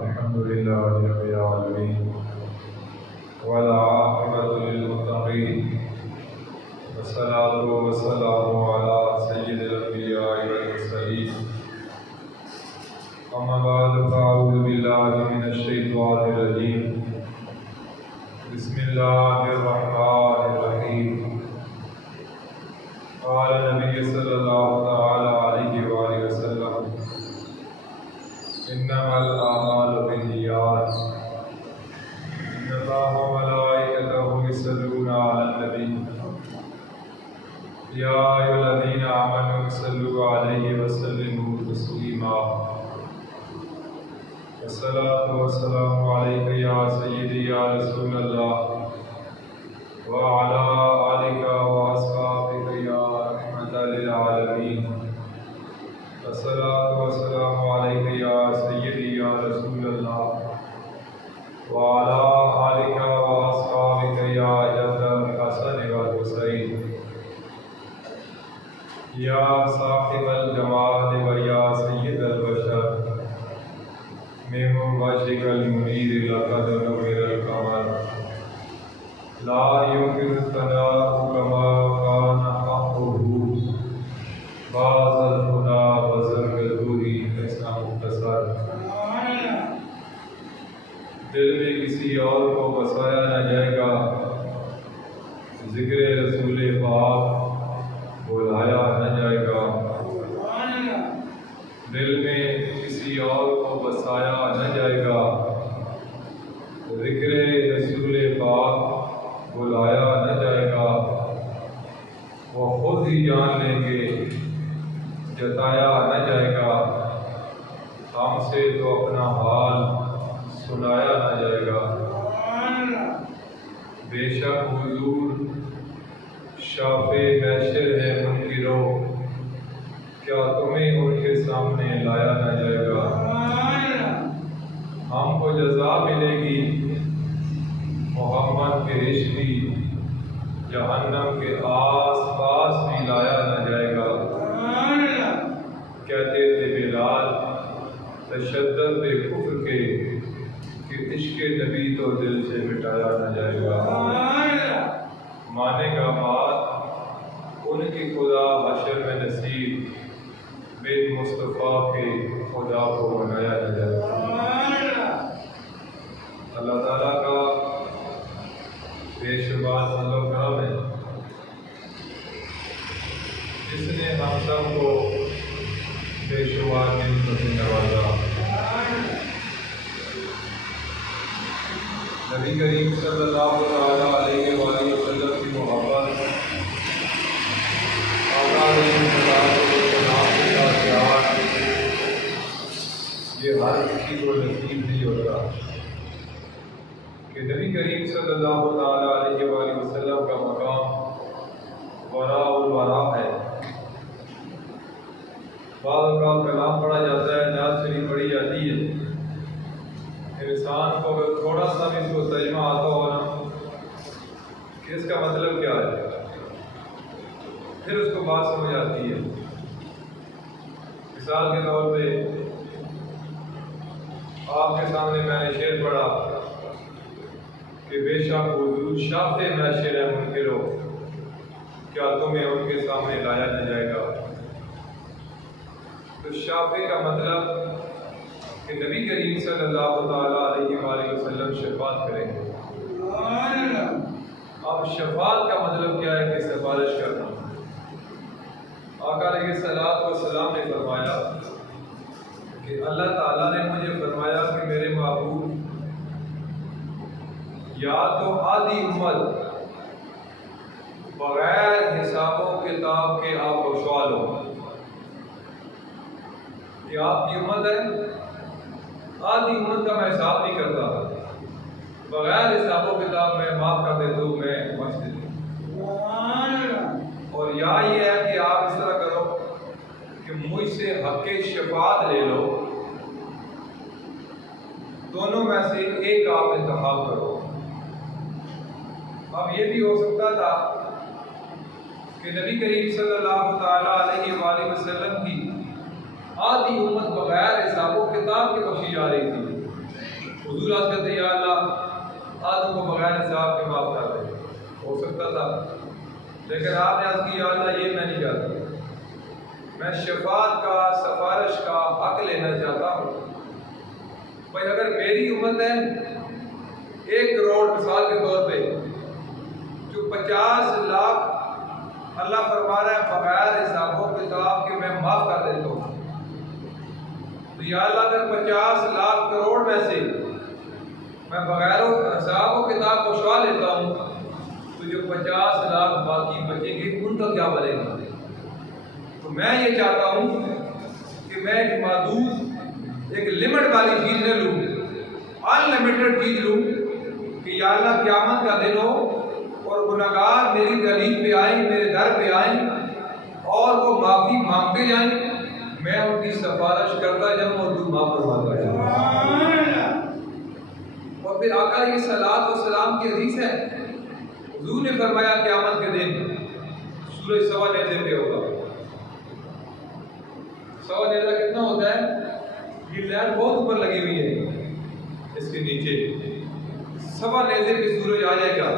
الحمد لله رب العالمين والعاقبة للمتقين والصلاة والسلام على سيد الأنبياء والمرسلين أما بعد فأعوذ بالله من الشيطان الرجيم بسم الله الرحمن الرحيم قال النبي صلى الله تعالى عليه وآله وسلم إنما الأعمال بالنيات إن الله وملائكته يصلون على النبي يا أيها الذين آمنوا صلوا عليه وسلموا تسليما والصلاة والسلام عليك يا سيدي يا رسول الله وعلى آلك وأصحابك يا رحمة للعالمين والصلاة والسلام عليك يا سيدي يا رسول الله وعلى آلك وأصحابك يا جد الحسن والحسين يا صاحب الجمال ويا سيد البشر من وجهك المنير لقد نور القمر لا يمكن الثناء كما كان حقه باز الهدى وزرق الهدى ایسا مختصر دل میں کسی اور کو بسایا نہ جائے گا، ذکر رسول پاک بلایا نہ جائے گا، دل میں کسی اور کو بسایا نہ جائے گا، ذکر رسول پاک بلایا نہ جائے گا، وہ خود ہی جان لیں گے جتایا نہ جائے گا، ہم سے تو اپنا حال سنایا نہ جائے گا۔ بے شک حضور شافع محشر ہے منکرو، کیا تمہیں ان کے سامنے لایا نہ جائے گا؟ ہم کو جزا ملے گی محمد کے عشق کی، جہنم کے آس پاس بھی لایا نہ جائے گا۔ کہتے تھے بلال تشدد کفر کے کہ عشق نبی تو دل سے مٹایا نہ جائے گا۔ مانے گا بات ان کی خدا حشر میں نصیب، بن مصطفیٰ کے خدا کو بنایا نہ جائے گا۔ اللہ تعالیٰ کا بے شمار فضل و کرم ہے جس نے ہم سب کو بے شمار نعمتوں سے نوازا۔ نبی کریم صلی اللہ علیہ وآلہ وسلم کی محبت، آقا علیہ السلام کے نام کا پیار، یہ ہر کسی کو نصیب نہیں ہوتا کہ نبی کریم صلی اللہ علیہ وآلہ وسلم کا مقام وراء الورا ہے۔ بعض اوقات کلام پڑھا جاتا ہے، نعت شریف پڑھی جاتی ہے، انسان کو اگر تھوڑا سا بھی اس کو ترجمہ آتا ہو نا کہ اس کا مطلب کیا ہے، پھر اس کو بات سمجھ آتی ہے۔ مثال کے طور پہ آپ کے سامنے میں نے شعر پڑھا کہ بے شک حضور شافع محشر ہے منکرو، کیا تمہیں ان کے سامنے لایا نہ جائے گا؟ تو شافع کا مطلب کہ نبی کریم صلی اللہ علیہ وآلہ وسلم شفاعت کریں گے۔ اب شفاعت کا مطلب کیا ہے کہ سفارش کرنا۔ آقا علیہ السلام نے فرمایا کہ اللہ تعالیٰ نے مجھے فرمایا کہ میرے معبود یا تو آدھی امت بغیر حساب و کتاب کے آپ بخشوا لو، کہ آپ کی امت ہے، آدھی امت کا میں حساب نہیں کرتا، بغیر حساب و کتاب میں معاف کر دیتا ہوں، میں بخش دیتا ہوں۔ اور یا یہ ہے کہ آپ اس طرح کرو کہ مجھ سے حق شفاعت لے لو، دونوں میں سے ایک آپ انتخاب کرو۔ اب یہ بھی ہو سکتا تھا کہ نبی کریم صلی اللہ علیہ وآلہ وسلم کی آدھی امت بغیر حساب و کتاب کے بخشی جا رہی تھی، حضور آج کہتے ہیں یا اللہ آدم کو بغیر حساب کے معاف کر دے، ہو سکتا تھا، لیکن آپ نے عرض کی یا اللہ یہ میں نہیں چاہتا، میں شفاعت کا سفارش کا حق لینا چاہتا ہوں۔ بھائی اگر میری امت ہے 1 کروڑ مثال کے طور پہ، جو 50 لاکھ اللہ فرما رہا ہے بغیر حساب و کتاب کے میں معاف کر دیتا ہوں، تو یا اللہ اگر 50 لاکھ کروڑ میں سے میں بغیر حساب و کتاب پشوا لیتا ہوں تو جو 50 لاکھ باقی بچیں گے ان کا کیا بنے گا؟ تو میں یہ چاہتا ہوں کہ میں ایک محدود ایک لمٹ والی چیز نہ لوں، انلمیٹڈ چیز لوں کہ یا اللہ قیامت کا دن ہو اور گناہگار میری دہلیز پہ آئیں، میرے در پہ آئیں اور وہ معافی مانگتے جائیں، میں ان کی سفارش کرتا جاؤں اور تو معاف فرماتا جاؤں۔ اور پھر آقا یہ صلاۃ و سلام کی حدیث ہے، حضور نے فرمایا قیامت کے دن سورج سوا نیزے پہ ہوگا۔ سوا نیزہ کتنا ہوتا ہے؟ یہ لائٹ بہت اوپر لگی ہوئی ہے، اس کے نیچے سوا نیزے پہ سورج آ جائے گا،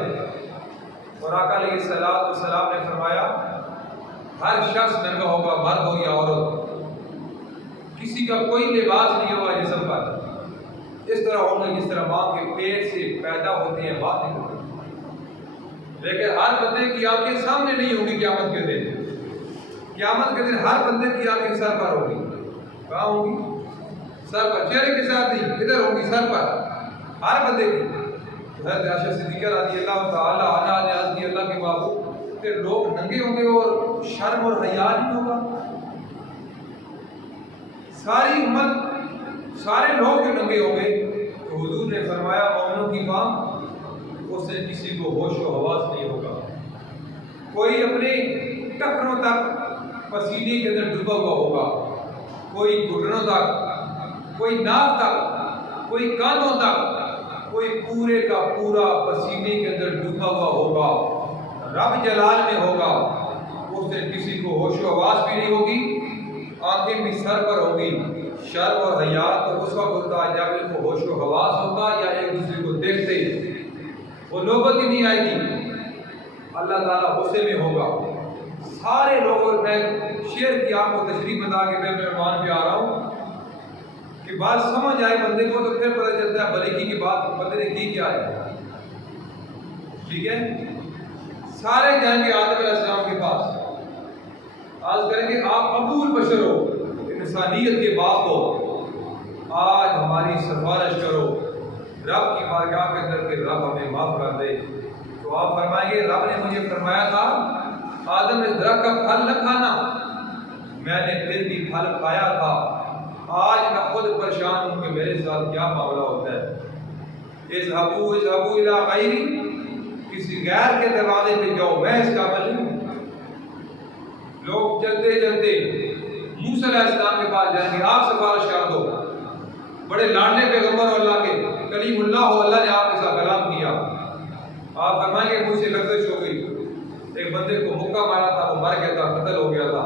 اور آقا علیہ الصلوۃ والسلام نے فرمایا ہر شخص ننگا ہوگا، مرد ہو یا عورت، کسی کا کوئی لباس نہیں ہوگا جسم پر، اس طرح ہوگا جس طرح ماں کے پیٹ سے پیدا ہوتے ہیں بات نہیں ہوتی، لیکن ہر بندے کی آنکھیں سامنے نہیں ہوگی قیامت کے دن۔ قیامت کے دن ہر بندے کی آنکھیں سر پر ہوگی۔ کہاں ہوگی؟ سر پر، چہرے کے ساتھ نہیں، ادھر ہوگی سر پر ہر بندے کی۔ حضرت عائشہ صدیقہ رضی اللہ تعالی عنہا نے عرض کی اللہ کے بابو کہ لوگ ننگے ہوں گے اور شرم اور حیا نہیں ہوگا؟ ساری امت سارے لوگ جو ننگے ہوں گے، تو حضور نے فرمایا مومنوں کی بات اس سے کسی کو ہوش و حواس نہیں ہوگا، کوئی اپنے ٹخنوں تک پسینے کے اندر ڈوبا ہوا ہوگا، کوئی گھٹنوں تک، کوئی ناک تک، کوئی کانوں تک، کوئی پورے کا پورا پسینے کے اندر ڈوبا ہوا ہوگا، رب جلال میں ہوگا، اس سے کسی کو ہوش و حواس بھی نہیں ہوگی، آنکھیں بھی سر پر ہوگی۔ شرم اور حیا تو اس وقت ہوتا ہے جب ان کو ہوش و حواس ہوگا یا ایک دوسرے کو دیکھتے، وہ نوبت ہی نہیں آئے گی، اللہ تعالیٰ غصے میں ہوگا۔ سارے لوگوں میں شعر کی آپ کو تشریح بتا کے میں عنوان پہ آ رہا ہوں کہ بات سمجھ آئے بندے کو تو پھر پتہ چلتا ہے بلیکی کی بات بندے نے کی کیا ہے۔ ٹھیک ہے، سارے جائیں گے آدم علیہ السلام کے پاس، آج کریں گے آپ ابو البشر ہو، انسانیت کے باپ ہو، آج ہماری سفارش کرو رب کی بارگاہ کے اندر کہ رب ہمیں معاف کر دے۔ تو آپ فرمائیں گے رب نے مجھے فرمایا تھا آدم اس درخت کا پھل نہ کھانا، میں نے پھر بھی پھل کھایا تھا، آج میں خود پریشان ہوں کہ میرے ساتھ کیا معاملہ ہوتا ہے۔ اذهبوا الی غیری، کسی غیر کے دروازے پہ جاؤ، میں اس قابل نہیں ہوں۔ لوگ چلتے چلتے موسیٰ علیہ السلام کے پاس جائیں گے، آپ سفارش کر دو، بڑے لاڈلے پیغمبر ہو اللہ کے، کلیم اللہ ہو، اللہ نے آپ کے ساتھ کلام کیا، آپ فرمائیں گے مجھ سے لغزش ہو گئی، ایک بندے کو مکہ مارا تھا، وہ مر گیا تھا، قتل ہو گیا تھا،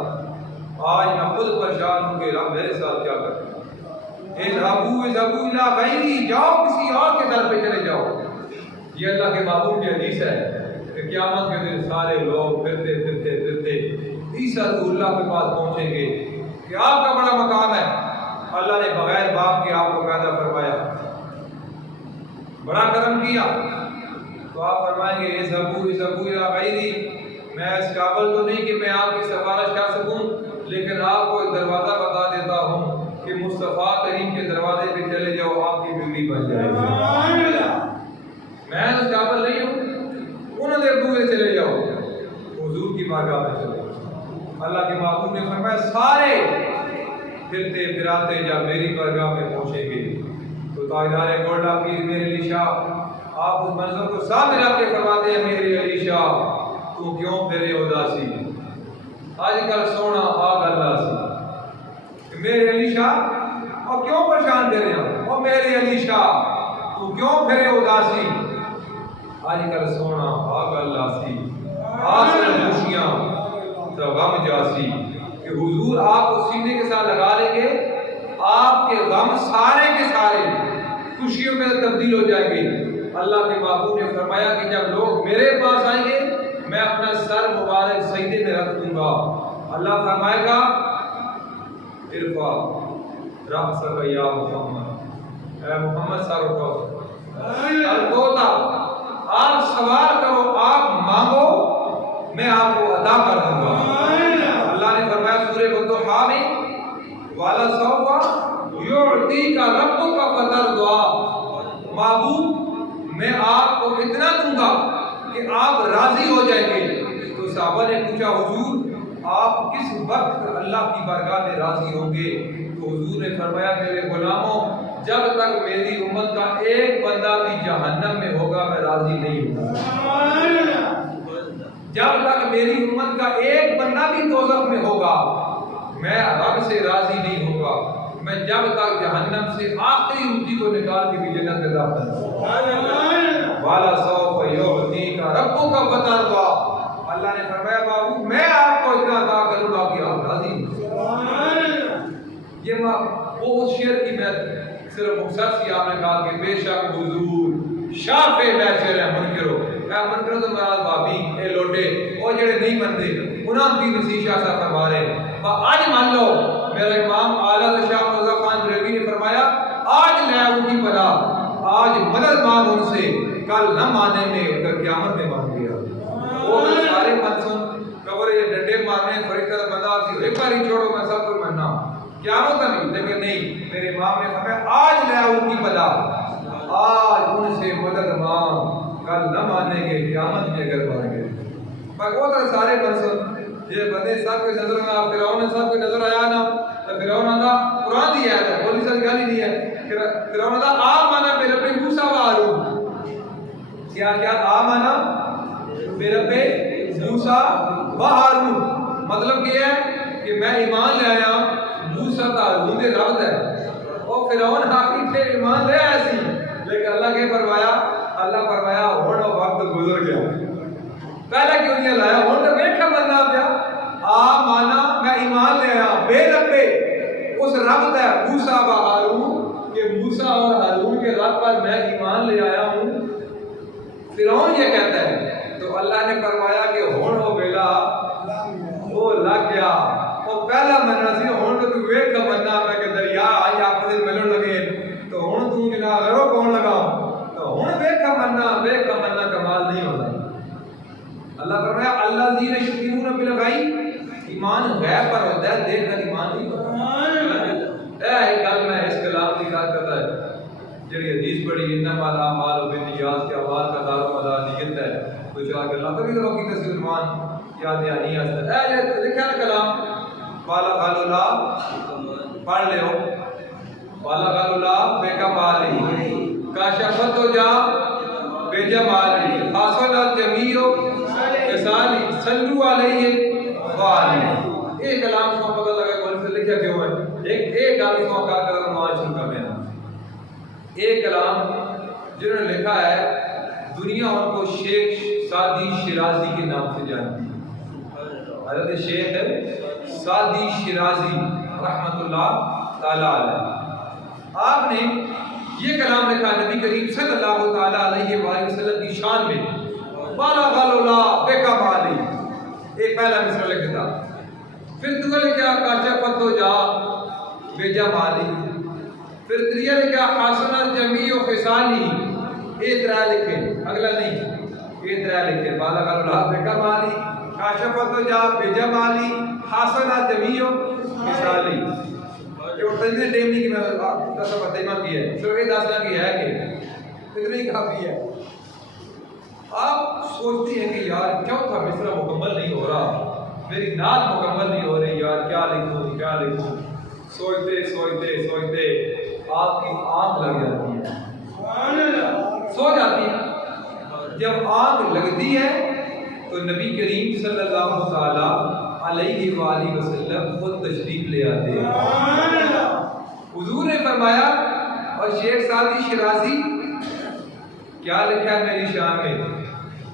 آج میں خود پریشان ہوں کہ رب میرے ساتھ کیا کرے۔ اذهبوا الی غیری، جاؤ کسی اور کے در پہ چلے جاؤ۔ یہ اللہ کے محبوب کی حدیث ہے کہ قیامت کے دن سارے لوگ پھرتے پھرتے پھرتے عیسیٰ اللہ کے پاس پہنچیں گے کہ آپ کا بڑا مقام ہے، اللہ نے بغیر باپ کے آپ کو پیدا فرمایا، بڑا کرم کیا، تو آپ فرمائیں گے اذهبوا الی غیری، میں اس قابل تو نہیں کہ میں آپ کی سفارش کر سکوں، لیکن آپ کو ایک دروازہ بتا دیتا ہوں کہ مصطفیٰ کریم کے دروازے پہ چلے جاؤ، آپ کی بیوی بن جائے گی۔ میں اس قابل نہیں ہوں، انہوں نے بوئے چلے جاؤ، حضور کی بارگاہ میں چلے جاؤ۔ اللہ کے محبوب نے فرمایا سارے پھرتے پھراتے جب میری بارگاہ میں پہنچیں گے تو تاجدار گولڈا پیر میرے علی شاہ آپ اس منظر کو سامنے رکھ کے فرماتے ہیں میرے علی شاہ تو کیوں پھرے اداسی، آج کل سونا آگ اللہ سی، میرے علی شاہ اور کیوں پریشان دے رہے ہیں، اور میرے علی شاہ تو کیوں پھرے اداسی، آج کل سونا آگ اللہ سی، آسل خوشیاں تو غم جاسی، کہ حضور آپ کو سینے کے ساتھ لگا لیں گے، آپ کے غم سارے کے سارے خوشیوں میں تبدیل ہو جائیں گے۔ اللہ کے محبوب نے فرمایا کہ جب لوگ میرے پاس آئیں گے میں اپنا سر مبارک سجدے میں رکھ دوں گا۔ اللہ فرمائے گا ارفع رأسک یا محمد، اے محمد سر اٹھاؤ، الکوتا آپ سوال کرو، آپ مانگو، میں آپ کو عطا کر دوں گا۔ اللہ نے فرمایا سورہ الضحیٰ میں وَلَسَوْفَ يُعْطِيكَ رَبُّكَ فَتَرْضَىٰ، محبوب میں آپ کو اتنا دوں گا کہ آپ راضی ہو جائیں گے۔ تو صحابہ نے پوچھا حضور آپ کس وقت اللہ کی بارگاہ میں راضی ہوں گے؟ تو حضور نے فرمایا میرے غلاموں جب تک میری امت کا ایک بندہ بھی جہنم میں ہوگا میں راضی نہیں ہوں گا۔ جب تک میری امت کا ایک بندہ بھی دوزخ میں ہوگا میں رب سے راضی نہیں ہوگا۔ میں جب تک جہنم سے آخری روٹی کو نکال کے بھی جنت میں داخل ہوں۔ والا سوف یعطیک ربک فترضیٰ، اللہ نے فرمایا بابو میں آپ کو اتنا عطا کروں گا کہ آپ راضی ہوں۔ یہ وہ شعر کی میں صرف مختصر سی آپ نے کہا کہ بے شک حضور شافع بیچر ہے منکرو، اے منکرو تو مراد بابی اے لوٹے وہ جڑے نہیں منتے انہاں کی نصیحت سا فرما رہے آج مان لو۔ میرا امام اعلیٰ شاہ مرزا خان بریلوی نے فرمایا آج لے ان کی پدا، آج مدد مانگ ان سے، کل نہ مانے میں اگر قیامت میں مان گیا۔ وہ سارے منسون قبر یہ ڈنڈے مارنے فرشتہ بندہ سی ایک باری چھوڑو میں سب کو مننا قیامت نہیں، لیکن نہیں میرے امام نے فرمایا آج لے ان کی پدا، آج ان سے مدد مانگ، کل نہ مانے گے قیامت میں اگر مان گئے۔ پر وہ تو سارے منسون یہ بندے سب کو نظر آنا، فرعون سب کو نظر آیا نا، تو فرعون آتا قرآن دی آیت ہے، کوئی سر گالی نہیں ہے۔ فرعون آتا آمنا برب موسیٰ و ہارون، کیا آمنا برب موسیٰ و ہارون، مطلب یہ ہے کہ میں ایمان لے آیا موسیٰ تا ہارون دے رب ہے۔ اور فرعون آخری تھے ایمان لے آیا سی، لیکن اللہ کے فرمایا، اللہ فرمایا ہونا وقت گزر گیا، پہلے کیوں نہیں لایا؟ ہوں تو ویکھا بندہ پیا مانا میں ایمان لے آیا بے ربے اس رب ہے موسیٰ و ہارون کہ موسیٰ اور ہارون کے رب پر میں ایمان لے آیا ہوں۔ فرعون یہ کہتا ہے تو اللہ نے فرمایا کہ ہون ہو بیلا وہ لگ گیا، وہ پہلا مننا سی ہون تو ویکھا بندہ پیا کہ دریا آئی آپ سے ملن لگے تو ہون تو جنا غرو کون لگا، تو ہون ویکھا مننا کمال نہیں ہوتا۔ اللہ فرمایا اللہ زین یؤمنون بالغیب، ایمان غیب پر ہوتا ہے، دیکھ کر ایمان نہیں ہوتا۔ اے گل میں اس کلام کی بات کرتا ہے جڑی حدیث پڑھی انما الاعمال بالنیات کے اعمال کا دار و مدار نیت ہے، تو چلا کہ اللہ کبھی تو کی مسلمان یاد نہیں آتا۔ اے یہ لکھا ہے کلام بالا غلولا پڑھ لے ہو، بالا غلولا بے کمالی کاشفت ہو جا بے جمالی حاصل الجمیع کسالی صلو علیہ وآلہ۔ ایک کلام کو پتہ لگا کون سے لکھا کیوں ہے، ایک گل کو کا کر نماز شروع کر لینا۔ ایک کلام جنہوں نے لکھا ہے دنیا ان کو شیخ سعدی شیرازی کے نام سے جانتی ہے، حضرت شیخ سعدی شیرازی رحمت اللہ تعالی علیہ۔ آپ نے یہ کلام لکھا نبی کریم صلی اللہ تعالی علیہ وآلہ وسلم کی شان میں، بالا غلولا بے کمالی، ایک پہلا مصرع لکھ دیتا، پھر دوسرا لکھا کاشفت ہو جا بے جمالی، پھر تیسرا لکھا حسن الجمیع خصالی، یہ طرح لکھے اگلا نہیں، یہ طرح لکھے بالا غلولا بے کمالی کاشفت ہو جا بے جمالی حسن الجمیع خصالی۔ یہ اتنے ٹائم نہیں کہ میں دس فتیمہ کی ہے، صرف یہ دس کی ہے کہ اتنی کافی ہے۔ آپ سوچتی ہیں کہ یار چوتھا مصرع مکمل نہیں ہو رہا، میری نعت مکمل نہیں ہو رہی، یار کیا لکھوں، سوچتے آپ کی آنکھ لگ جاتی ہے، سو جاتی ہے۔ جب آنکھ لگتی ہے تو نبی کریم صلی اللہ تعالی علیہ وآلہ وسلم خود تشریف لے آتے ہیں۔ حضور نے فرمایا اور شیخ سعدی شیرازی کیا لکھا ہے میری شان میں،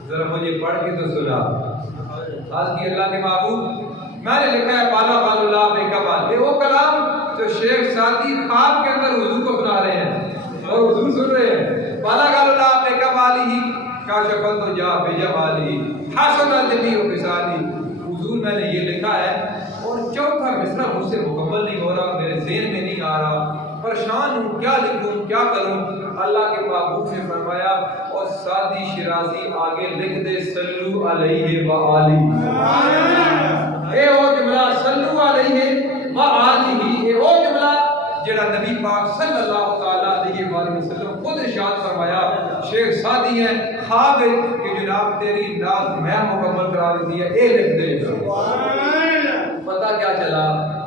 ذرا مجھے پڑھ کے تو سنا۔ آج کی اللہ کے محبوب میں نے لکھا ہے بالا غلولا بے کمال، یہ وہ کلام جو شیخ سعدی خواب کے اندر حضور کو سنا رہے ہیں۔ اور حضور سن رہے ہیں بالا قال اللہ بے کمالی کا شفل تو جا بے جمالی حسن الجمی و فسالی. حضور میں نے یہ لکھا ہے اور چوتھا مصرع مجھ سے مکمل نہیں ہو رہا، میرے ذہن میں نہیں آ رہا، پریشان ہوں، کیا لکھوں کیا کروں. اللہ کے محبوب نے فرمایا اور سادی شرازی آگے لکھ دے صلو علیہ وآلہ. اے او جملہ صلو علیہ وآلہ، اے او جملہ جڑا نبی پاک صلی اللہ تعالی علیہ وآلہ وسلم خود ارشاد فرمایا. شیخ سعدی ہیں خواب کہ جناب تیری ناز میں مکمل کرا دیتی ہے، اے لکھ دے. پتہ کیا چلا؟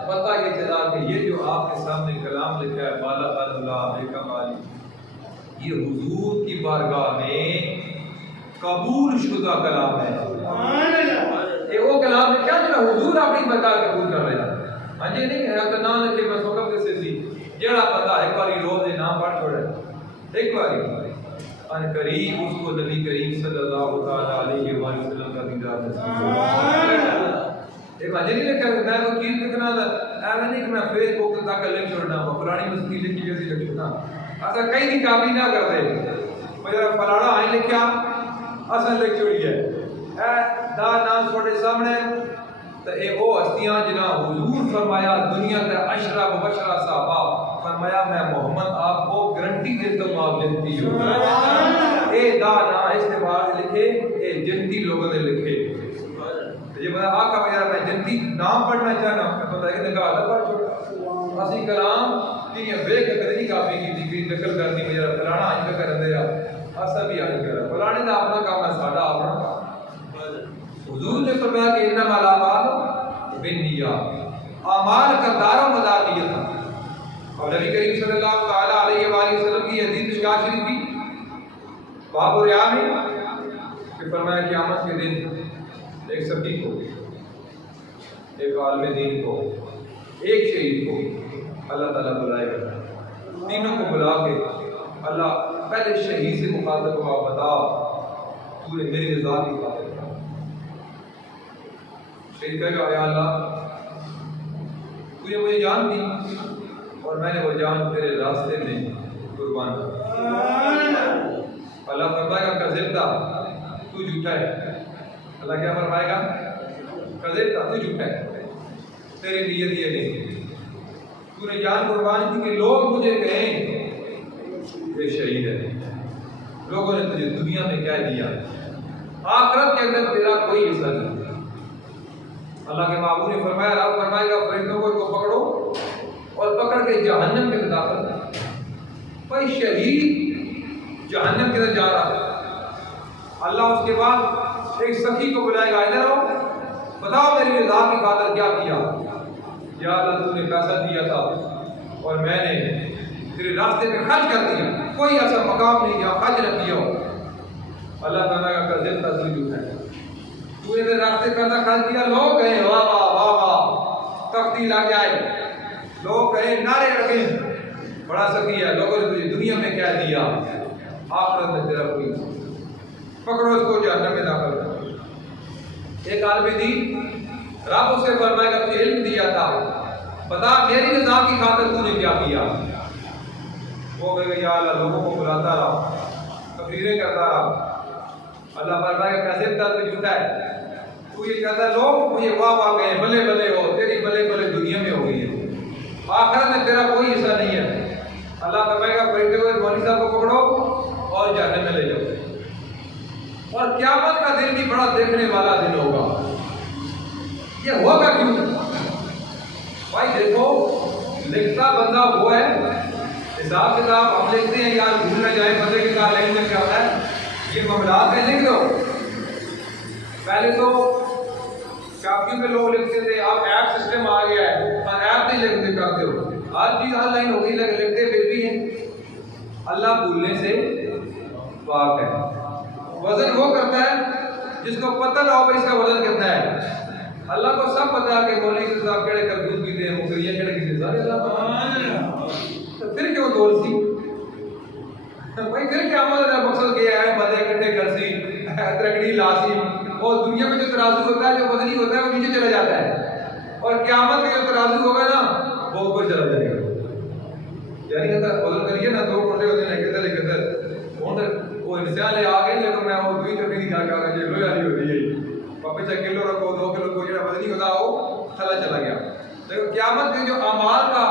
پتہ یہ چلا کہ یہ جو آپ کے سامنے کلام لکھا ہے بالا قال اللہ بے کمالی، یہ حضور کی بارگاہ میں قبول شدہ کلام ہے. یہ وہ کلام ہے کیا جو حضور اپنی بارگاہ قبول کر رہے ہیں. ہاں جی نہیں ہے تو نام لکھے میں سوکم سے سی جڑا بندہ ایک باری روز نام پڑھ چھوڑے ایک باری ان قریب اس کو نبی کریم صلی اللہ تعالی علیہ وآلہ وسلم کا دیدار نصیب. ایک بار نہیں لکھا کہ میں وہ چیز لکھنا تھا ایسا نہیں کہ میں فیس بک تک لکھ چھوڑنا وہ پرانی مستی لکھی جیسی لکھ چھوڑنا ایسا کئی نہیں کافی نہ کرتے. مجھے فلانا آئیں لکھا اصل لکھ چھوڑی ہے دا نام چھوڑے سامنے تو اے وہ ہستیاں جنہ حضور فرمایا دنیا کا عشرہ مبشرہ صحابہ فرمایا میں محمد آپ کو گارنٹی دیتا ہوں آپ جنتی ہو. اے دا نا استعمال لکھے اے جنتی لوگوں نے لکھے. یہ بتا آقا وغیرہ میں جنتی نام پڑھنا چاہنا پتہ ہے کہ نکاح اللہ پڑھ چھوڑا اسی کلام کی یہ بے کہ کدی کافی کی تھی کہ نقل کرنی وغیرہ فلانا آج کا کر دیا ایسا بھی آج کر فلانے دا اپنا کام ہے ساڈا اپنا. حضور نے فرمایا کہ انما الاعمال بالنیات، اعمال کا دار و مدار نیت ہے. اور نبی کریم صلی اللہ تعالی علیہ وآلہ وسلم کی حدیث مشکاۃ شریف کی باب ریا میں کہ فرمایا قیامت کے دن ایک سبھی کو، ایک عالم دین کو، ایک شہید کو اللہ تعالیٰ بلائے گا. تینوں کو بلا کے اللہ پہلے شہید سے مخاطب ہوا بتا تو نے میری رضا کی خاطر. شہید کہے گا یا اللہ تو نے مجھے جان دی اور میں نے وہ جان تیرے راستے میں قربان کر. اللہ فرمائے گا کذبتا تو جھوٹا ہے. اللہ کیا فرمائے گا کذبتا تو جھوٹا ہے، تیری نیت یہ نہیں، تو نے جان قربان کی کہ لوگ مجھے کہیں یہ شہید ہے. لوگوں نے تجھے دنیا میں کہہ دیا، آخرت کے اندر تیرا کوئی حصہ نہیں. اللہ کے محبوب نے فرمایا رب فرمائے گا فرشتوں کو پکڑو اور پکڑ کے جہنم میں داخل کر. کوئی شہید جہنم کے اندر جا رہا ہے، اللہ اس کے بعد ایک سخی کو بلائے گا ادھر آؤ بتاؤ میری رضا کی خاطر کیا کیا. یا اللہ تو نے پیسہ دیا تھا اور میں نے تیرے راستے میں خرچ کر دیا، کوئی ایسا مقام نہیں جہاں خرچ نہ کیا ہو. اللہ تعالیٰ کا قدر تجوید ہے تو نے میرے راستے پیسہ خرچ کیا. لوگ کہیں واہ واہ واہ واہ تختی لگ جائے، لوگ کہیں نعرے رکھیں بڑا سخی ہے، لوگوں نے تجھے دنیا میں کہہ دیا آخرت میں تیرا کوئی پکڑو اس کو جہنم میں داخل کر. ایک عالم دین رب اسے فرمائے گا تجھے علم دیا تھا بتا میری رضا کی خاطر تو نے کیا کیا. وہ کہے گا یا اللہ لوگوں کو بلاتا رہا تقریریں کرتا رہا. اللہ فرمائے گا کیسے بتا تو جھوٹا ہے، تو یہ کہتا ہے لوگ مجھے واہ واہ کہیں بلے بلے ہو، تیری بلے بلے دنیا میں ہو گئی ہے، آخرت میں تیرا کوئی حصہ نہیں ہے. اللہ فرمائے گا بیٹھے ہوئے مولوی صاحب کو پکڑو اور جہنم میں لے جاؤ. اور قیامت کا دن بھی بڑا دیکھنے والا دن ہوگا. یہ ہوگا کیوں بھائی؟ دیکھو لکھتا بندہ وہ ہے، حساب کتاب ہم لکھتے ہیں یار بھول نہ جائے بندے کے کہا لائن میں کیا ہوتا ہے یہ معاملات میں لکھ دو. پہلے تو کاپیوں پہ لوگ لکھتے تھے، اب ایپ سسٹم آ گیا ہے اور ایپ نہیں لکھتے کرتے ہو، ہر چیز آن لائن ہو گئی لیکن لکھتے پھر بھی ہیں. اللہ بھولنے سے پاک ہے. وزن وہ کرتا ہے جس کو پتہ نہ ہو کہ اس کا وزن کتنا ہے. اللہ کو سب پتہ ہے کہ مولوی صاحب کیڑے کردوز پیتے ہیں مکریہ کیڑے پیتے سارے اللہ پتہ. تو پھر کیوں دول سی بھائی؟ پھر کیا مقصد کیا ہے بندے اکٹھے کر سی ترکڑی لاسی اور دنیا میں جو ترازو ہوتا ہے جو وزنی ہوتا ہے وہ نیچے چلا جاتا ہے اور قیامت میں جو ترازو ہوگا نا وہ اوپر چلا جائے گا. یعنی وزن کریے نا 2 گھنٹے ہوتے ہیں چلا گیا. لیکن قیامت میں جو اعمال کا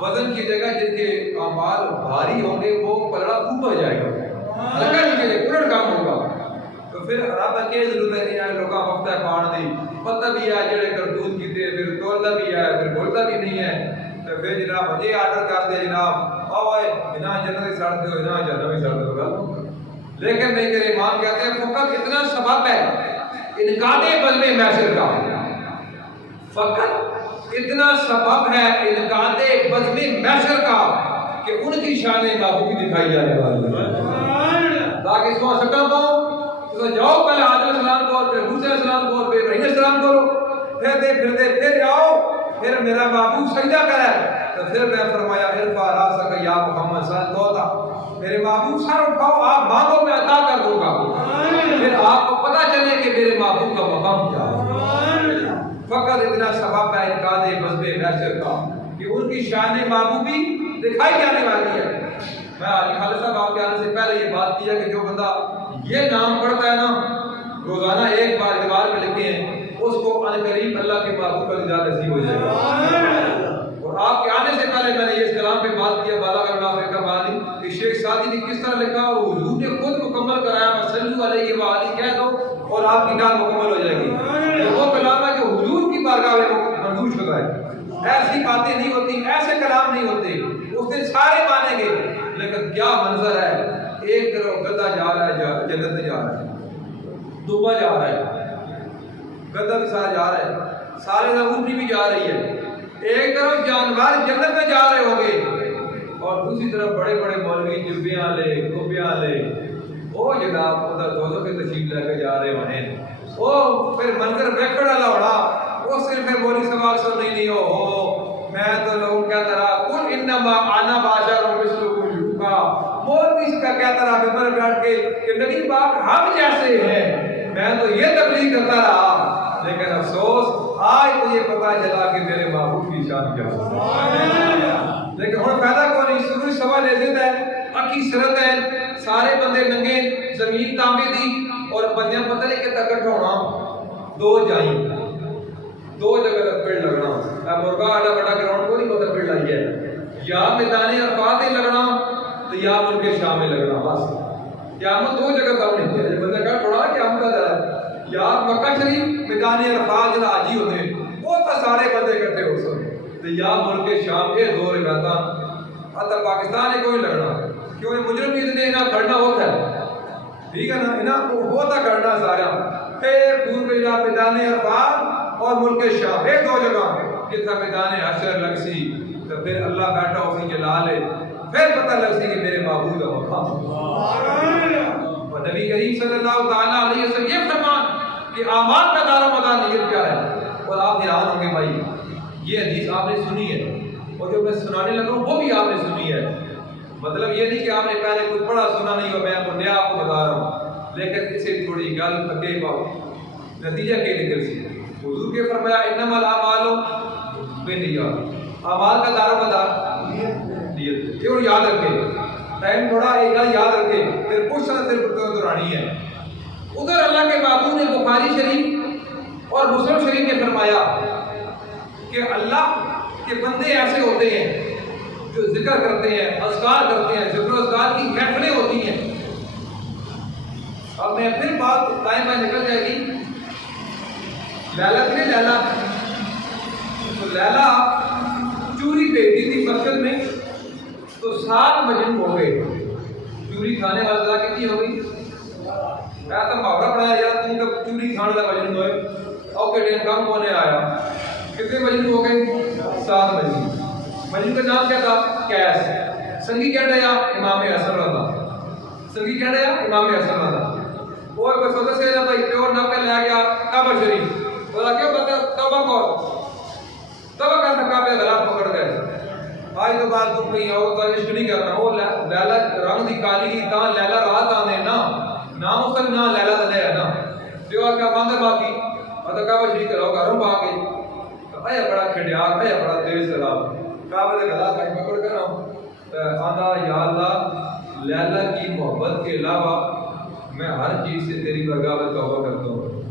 وزن کیجیے گا، جن کے اعمال بھاری ہوں گے وہ پلڑا اوپر جائے گا، ہلکا نہیں چلے الٹ کام ہوگا. تو پھر رب کی ضرورت ہے کہ لوگاں وقت ہے پان دی پتہ بھی ہے جڑے کرتوت کیتے پھر تولدا بھی ہے پھر بولتا بھی نہیں ہے. تو پھر جناب یہ آرڈر کر دیا جناب آئے انہاں جنت سڑ دو انہاں جنت بھی سڑ دو گل. لیکن نہیں میرے امام کہتے ہیں فقط اتنا سبب ہے انکار بزم محشر کا، فقط اتنا سبب ہے انکار بزم محشر کا کہ ان کی شان محبوبی دکھائی جانے والی ہے. تاکہ اس کو سکتا پاؤں تو جاؤ پہلے آدم علیہ السلام کو پھر موسیٰ علیہ السلام کو پھر ابراہیم علیہ السلام کو پھر آؤ پھر میرا محبوب سجدہ کرے. تو پھر میں فرمایا ارفع راسک یا محمد صلی اللہ علیہ وسلم، میرے محبوب سر اٹھاؤ آپ مانگو میں عطا کر دوں گا. پھر آپ کو پتہ چلے کہ میرے محبوب کا مقام کیا ہے. فقط اتنا سبب ہے انکار بزم محشر کا کہ ان کی شان محبوبی دکھائی جانے والی ہے. میں علی خالد صاحب آپ کے آنے سے پہلے یہ بات کیا کہ جو بندہ یہ نام پڑھتا ہے نا روزانہ ایک بار دیوار پہ لکھے ہیں اس کو ان قریب اللہ کے محبوب کا دیدار نصیب ہو جائے گا. اور آپ کے آنے سے پہلے میں نے اس کلام پہ بات کیا بالا کرنا کا مالی کہ شیخ سعدی نے کس طرح لکھا اور حضور نے خود مکمل کرایا صلی علیہ وآلہ کہہ دو اور آپ کی نام مکمل ہو جائے گی. وہ کلام ہے جو حضور کی بارگاہ میں منظور شدہ ہے. ایسی باتیں نہیں ہوتی، ایسے کلام نہیں ہوتے، اس دن سارے مانیں گے. لیکن کیا منظر ہے، ایک طرف گدھا جا رہا ہے جنت میں جا رہا ہے، دبا جا رہا ہے، گدھا بھی سارا جا رہا ہے، سارے اونٹنی بھی جا رہی ہے. ایک طرف جانور جنت میں جا رہے ہوں گے اور دوسری طرف بڑے بڑے مولوی جبیاں لے کھوپیاں لے وہ جناب ادھر دوزوں کے تشریف لے کے جا رہے ہیں. وہ پھر منظر بیکڑ والا ہونا، وہ صرف مولوی سوال سن نہیں ہو میں تو لوگوں کہتا رہا کل انما انا بشر مثلکم یوحا. مولوی اس کا کہتا رہا ممبر بیٹھ کے کہ نبی پاک ہم جیسے ہیں، میں تو یہ تبلیغ کرتا رہا. لیکن افسوس آج مجھے پتا چلا کہ میرے محبوب کی شان کیا ہے. لیکن ہوں فائدہ کون نہیں، سروج سوا لذت ہے، اکی سرت ہے، سارے بندے ننگے زمین تانبے دی اور بندیاں پتہ نہیں کہ تکٹ ہونا دو جائیں دو جگہ پیڑ لگنا. مرغا آڈا بڑا گراؤنڈ کو نہیں پتہ پیڑ لائی ہے، یا میدان عرفات ہی لگنا تو یا ملک شام میں لگنا. بس قیامت دو جگہ کم نہیں ہے. بندہ کہا تھوڑا قیامت کا در ہے یا مکہ شریف میدان عرفات جہاں حاجی ہوتے وہ تو سارے بندے اکٹھے ہو سکتے تو یا ملک شام یہ دو روایتاں اتا پاکستان کوئی لڑنا کیوں مجرم اتنے انہیں کھڑنا ہوتا ہے ٹھیک ہے نا انہیں ہوتا کھڑنا سارا پھر دور پہ جا میدان عرفات اور ملک شام یہ دو جگہ کتنا میدان حشر لگ سی تو پھر اللہ بیٹھا اسی جلال پھر پتہ لگ سی کہ میرے معبود کا مقام. اور نبی کریم صلی اللہ تعالیٰ علیہ وسلم یہ فرمان کہ اعمال کا دار و مدار نیت کیا ہے. اور آپ حیران ہوں گے بھائی یہ حدیث آپ نے سنی ہے اور جو میں سنانے لگا ہوں وہ بھی آپ نے سنی ہے. مطلب یہ نہیں کہ آپ نے پہلے کچھ پڑھا سنا نہیں ہو میں آپ کو نیا آپ کو بتا رہا ہوں لیکن اسے تھوڑی گل پکے پاؤ نتیجہ کے نکل سی. حضور کے فرمایا انما الاعمال بالنیات، اعمال کا دار و مدار نیت. یہ یاد رکھے ٹائم تھوڑا ایک گل یاد رکھے پھر کچھ نہ صرف دورانی ہے. ادھر اللہ کے محبوب نے بخاری شریف اور مسلم شریف نے فرمایا کہ اللہ کے بندے ایسے ہوتے ہیں جو ذکر کرتے ہیں اذکار کرتے ہیں ذکر و اذکار کی محفلیں ہوتی ہیں. اب میں پھر بات ٹائم میں نکل جائے گی. لیلا تھی لیلا تو لیلا چوری بھیجی تھی مسجد میں تو 7 مجنون ہو گئے. چوری کھانے والا کتنی ہو گئی میں تو محاورہ پڑھایا یار تم کب چوری کھانے والا مجنون ہوئے اوکے ٹائم کم ہونے آیا کتنے مجنون ہو گئے 7 مجنون. مجنون کا نام کیا تھا کیس. سنگی کہہ رہا امام حسن رضا. سنگی کہہ رہا امام حسن رضا. وہ ایک بس سے جاتا پیور نہ پہ لے گیا کعبہ شریف بولا کیوں کہتا توبہ کرتا کعبہ غلط پکڑ گئے. آج تو بات تم کہیں اور کا عشق نہیں کرنا وہ لیلا رنگ دی کالی کی تاں لیلا رات آنے نا نام اس کا نام لیلا دلے ہے نا جو آکا ماندر باقی اور کعبہ شریف کرو گھروں پا کے اے بڑا کھڑیا اے بڑا تیز سلام کعبہ دے غلط کہیں پکڑ کر آندا یا اللہ لیلا کی محبت کے علاوہ میں ہر چیز سے تیری برگاہ میں توبہ کرتا ہوں.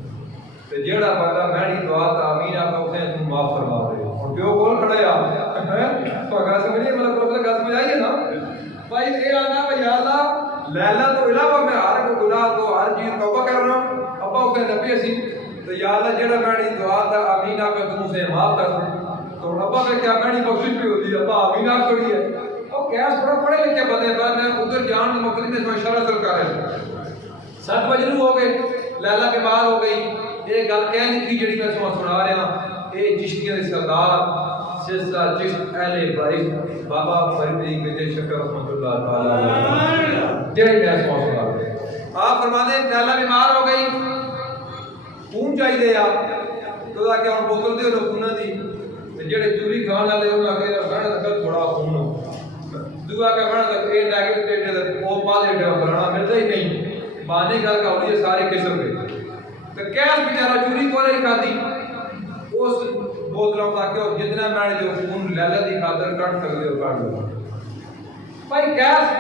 تے جیڑا بندہ میری دعا تے آمین آکھے اسے تم معاف فرما دے اور پیو کول کھڑا ہے تو گل سمجھیے مطلب گل سمجھ آئی ہے نا بھائی یہ آنا بھائی یا اللہ لیلا تو علاوہ میں ہر کوئی گناہ تو ہر چیز توبہ کر رہا ہوں ابا اسے نبی اسی تو یا اللہ جیڑا میری دعا تے آمین آکھے تم اسے معاف کر دے تو ابا میں کیا میری بخشش بھی ہوتی ہے ابا آمین آکھ چھوڑی ہے اور کیس تھوڑا پڑھے لکھے بندے پر میں ادھر جان مقصد میں اس اشارہ کر رہا ہوں سب مجنون ہو گئے لیلا بیمار ہو گئی یہ گل کہہ نہیں تھی جڑی میں سنا رہا یہ چشتیاں دے سردار سلسلہ چشت اہل بھائی بابا فرید کے شکر رحمۃ اللہ تعالی جڑی میں سنا رہا آپ فرماتے ہیں لیلا بیمار ہو گئی خون چاہیے یا تو دا کہ ہم بوتل دے لو خون دی جڑے چوری کھان والے انہاں کہ بڑا تھوڑا خون ہو دعا کا بڑا تک اے نیگیٹو تے او پازیٹیو کرنا ملتا ہی نہیں بانے گل کا ہوئی سارے قسم کے تو کیس بیچارہ چوری کو نہیں کھاتی اس بوتلوں کا کہ جتنا میں جو خون لیلا دی خاطر کٹ سکتے ہو کٹ دو بھائی کیس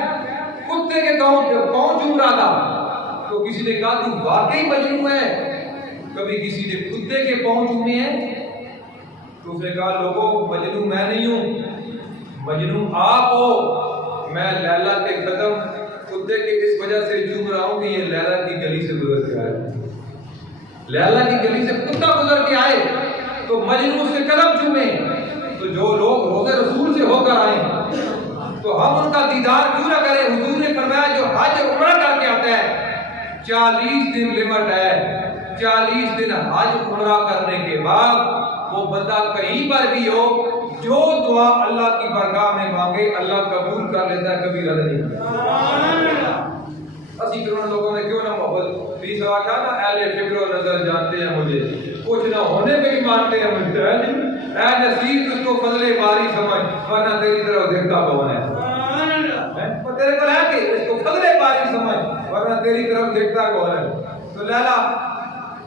کتے کے کون چوم رہا تھا تو کسی نے کہا تو واقعی مجنون ہے کبھی کسی نے کتے کے پاؤں چومے ہیں تو اس نے کہا لوگوں مجنون میں نہیں ہوں مجنون آپ ہو میں لیلا کے قدم کتے کے اس وجہ سے چوم رہا ہوں کہ یہ لیلا کی گلی سے گزر کے آئے لیلا کی گلی سے کتا گزر کے آئے تو مجنون سے قدم چومے تو جو لوگ روزے رسول سے ہو کر آئے تو ہم ان کا دیدار کیوں نہ کریں حضور نے فرمایا جو حج عمرہ کر کے آتا ہے 40 دن لمٹ ہے 40 دن حج عمرہ کرنے کے بعد وہ بندہ کہیں پر بھی ہو جو دعا اللہ کی بارگاہ میں مانگے اللہ قبول کر لیتا ہے کبھی رد نہیں کرتا اسی کروڑ لوگوں نے کیوں نہ محبت بھی سوا کہا نا اہل فکر و نظر جانتے ہیں مجھے کچھ نہ ہونے پہ بھی مانتے ہیں مجھے اے نصیب اس کو فضل باری سمجھ ورنہ تیری طرف دیکھتا کون ہے تیرے کو ہے کہ اس کو فضل باری سمجھ ورنہ تیری طرف دیکھتا کون ہے تو لیلا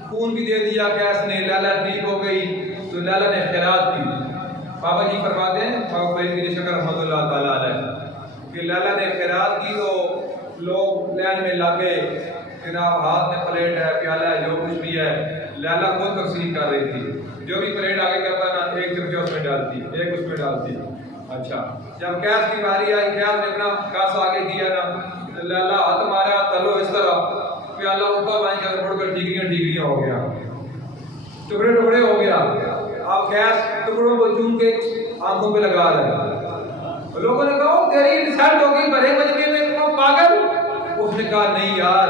خون بھی دے دیا کیس نے لیلا ٹھیک ہو گئی تو لیلا نے خیرات کی بابا جی فرماتے ہیں بابا فرید کی شکر رحمۃ اللہ تعالی علیہ کہ لیلا نے خیرات کی تو لوگ لین میں لگے جناب ہاتھ میں پلیٹ ہے پیالہ ہے جو کچھ بھی ہے لیلا خود تقسیم کر رہی تھی جو بھی پلیٹ آگے کرتا نا ایک چمچہ اس میں ڈالتی ایک اس میں ڈالتی اچھا جب کیس کی باری آئی کیس نے اپنا کاس آگے کیا نا لیلا ہاتھ مارا تلو اس طرح پیالہ اوپر وہیں کر پڑ کر ڈگریاں ہو گیا ٹکڑے ٹکڑے ہو گیا آپ گیس ٹکڑوں کو چون کے آنکھوں پہ لگا رہے لوگوں نے کہا تیری انسلٹ ہوگی بڑے مجمع میں اتنا پاگل اس نے کہا نہیں یار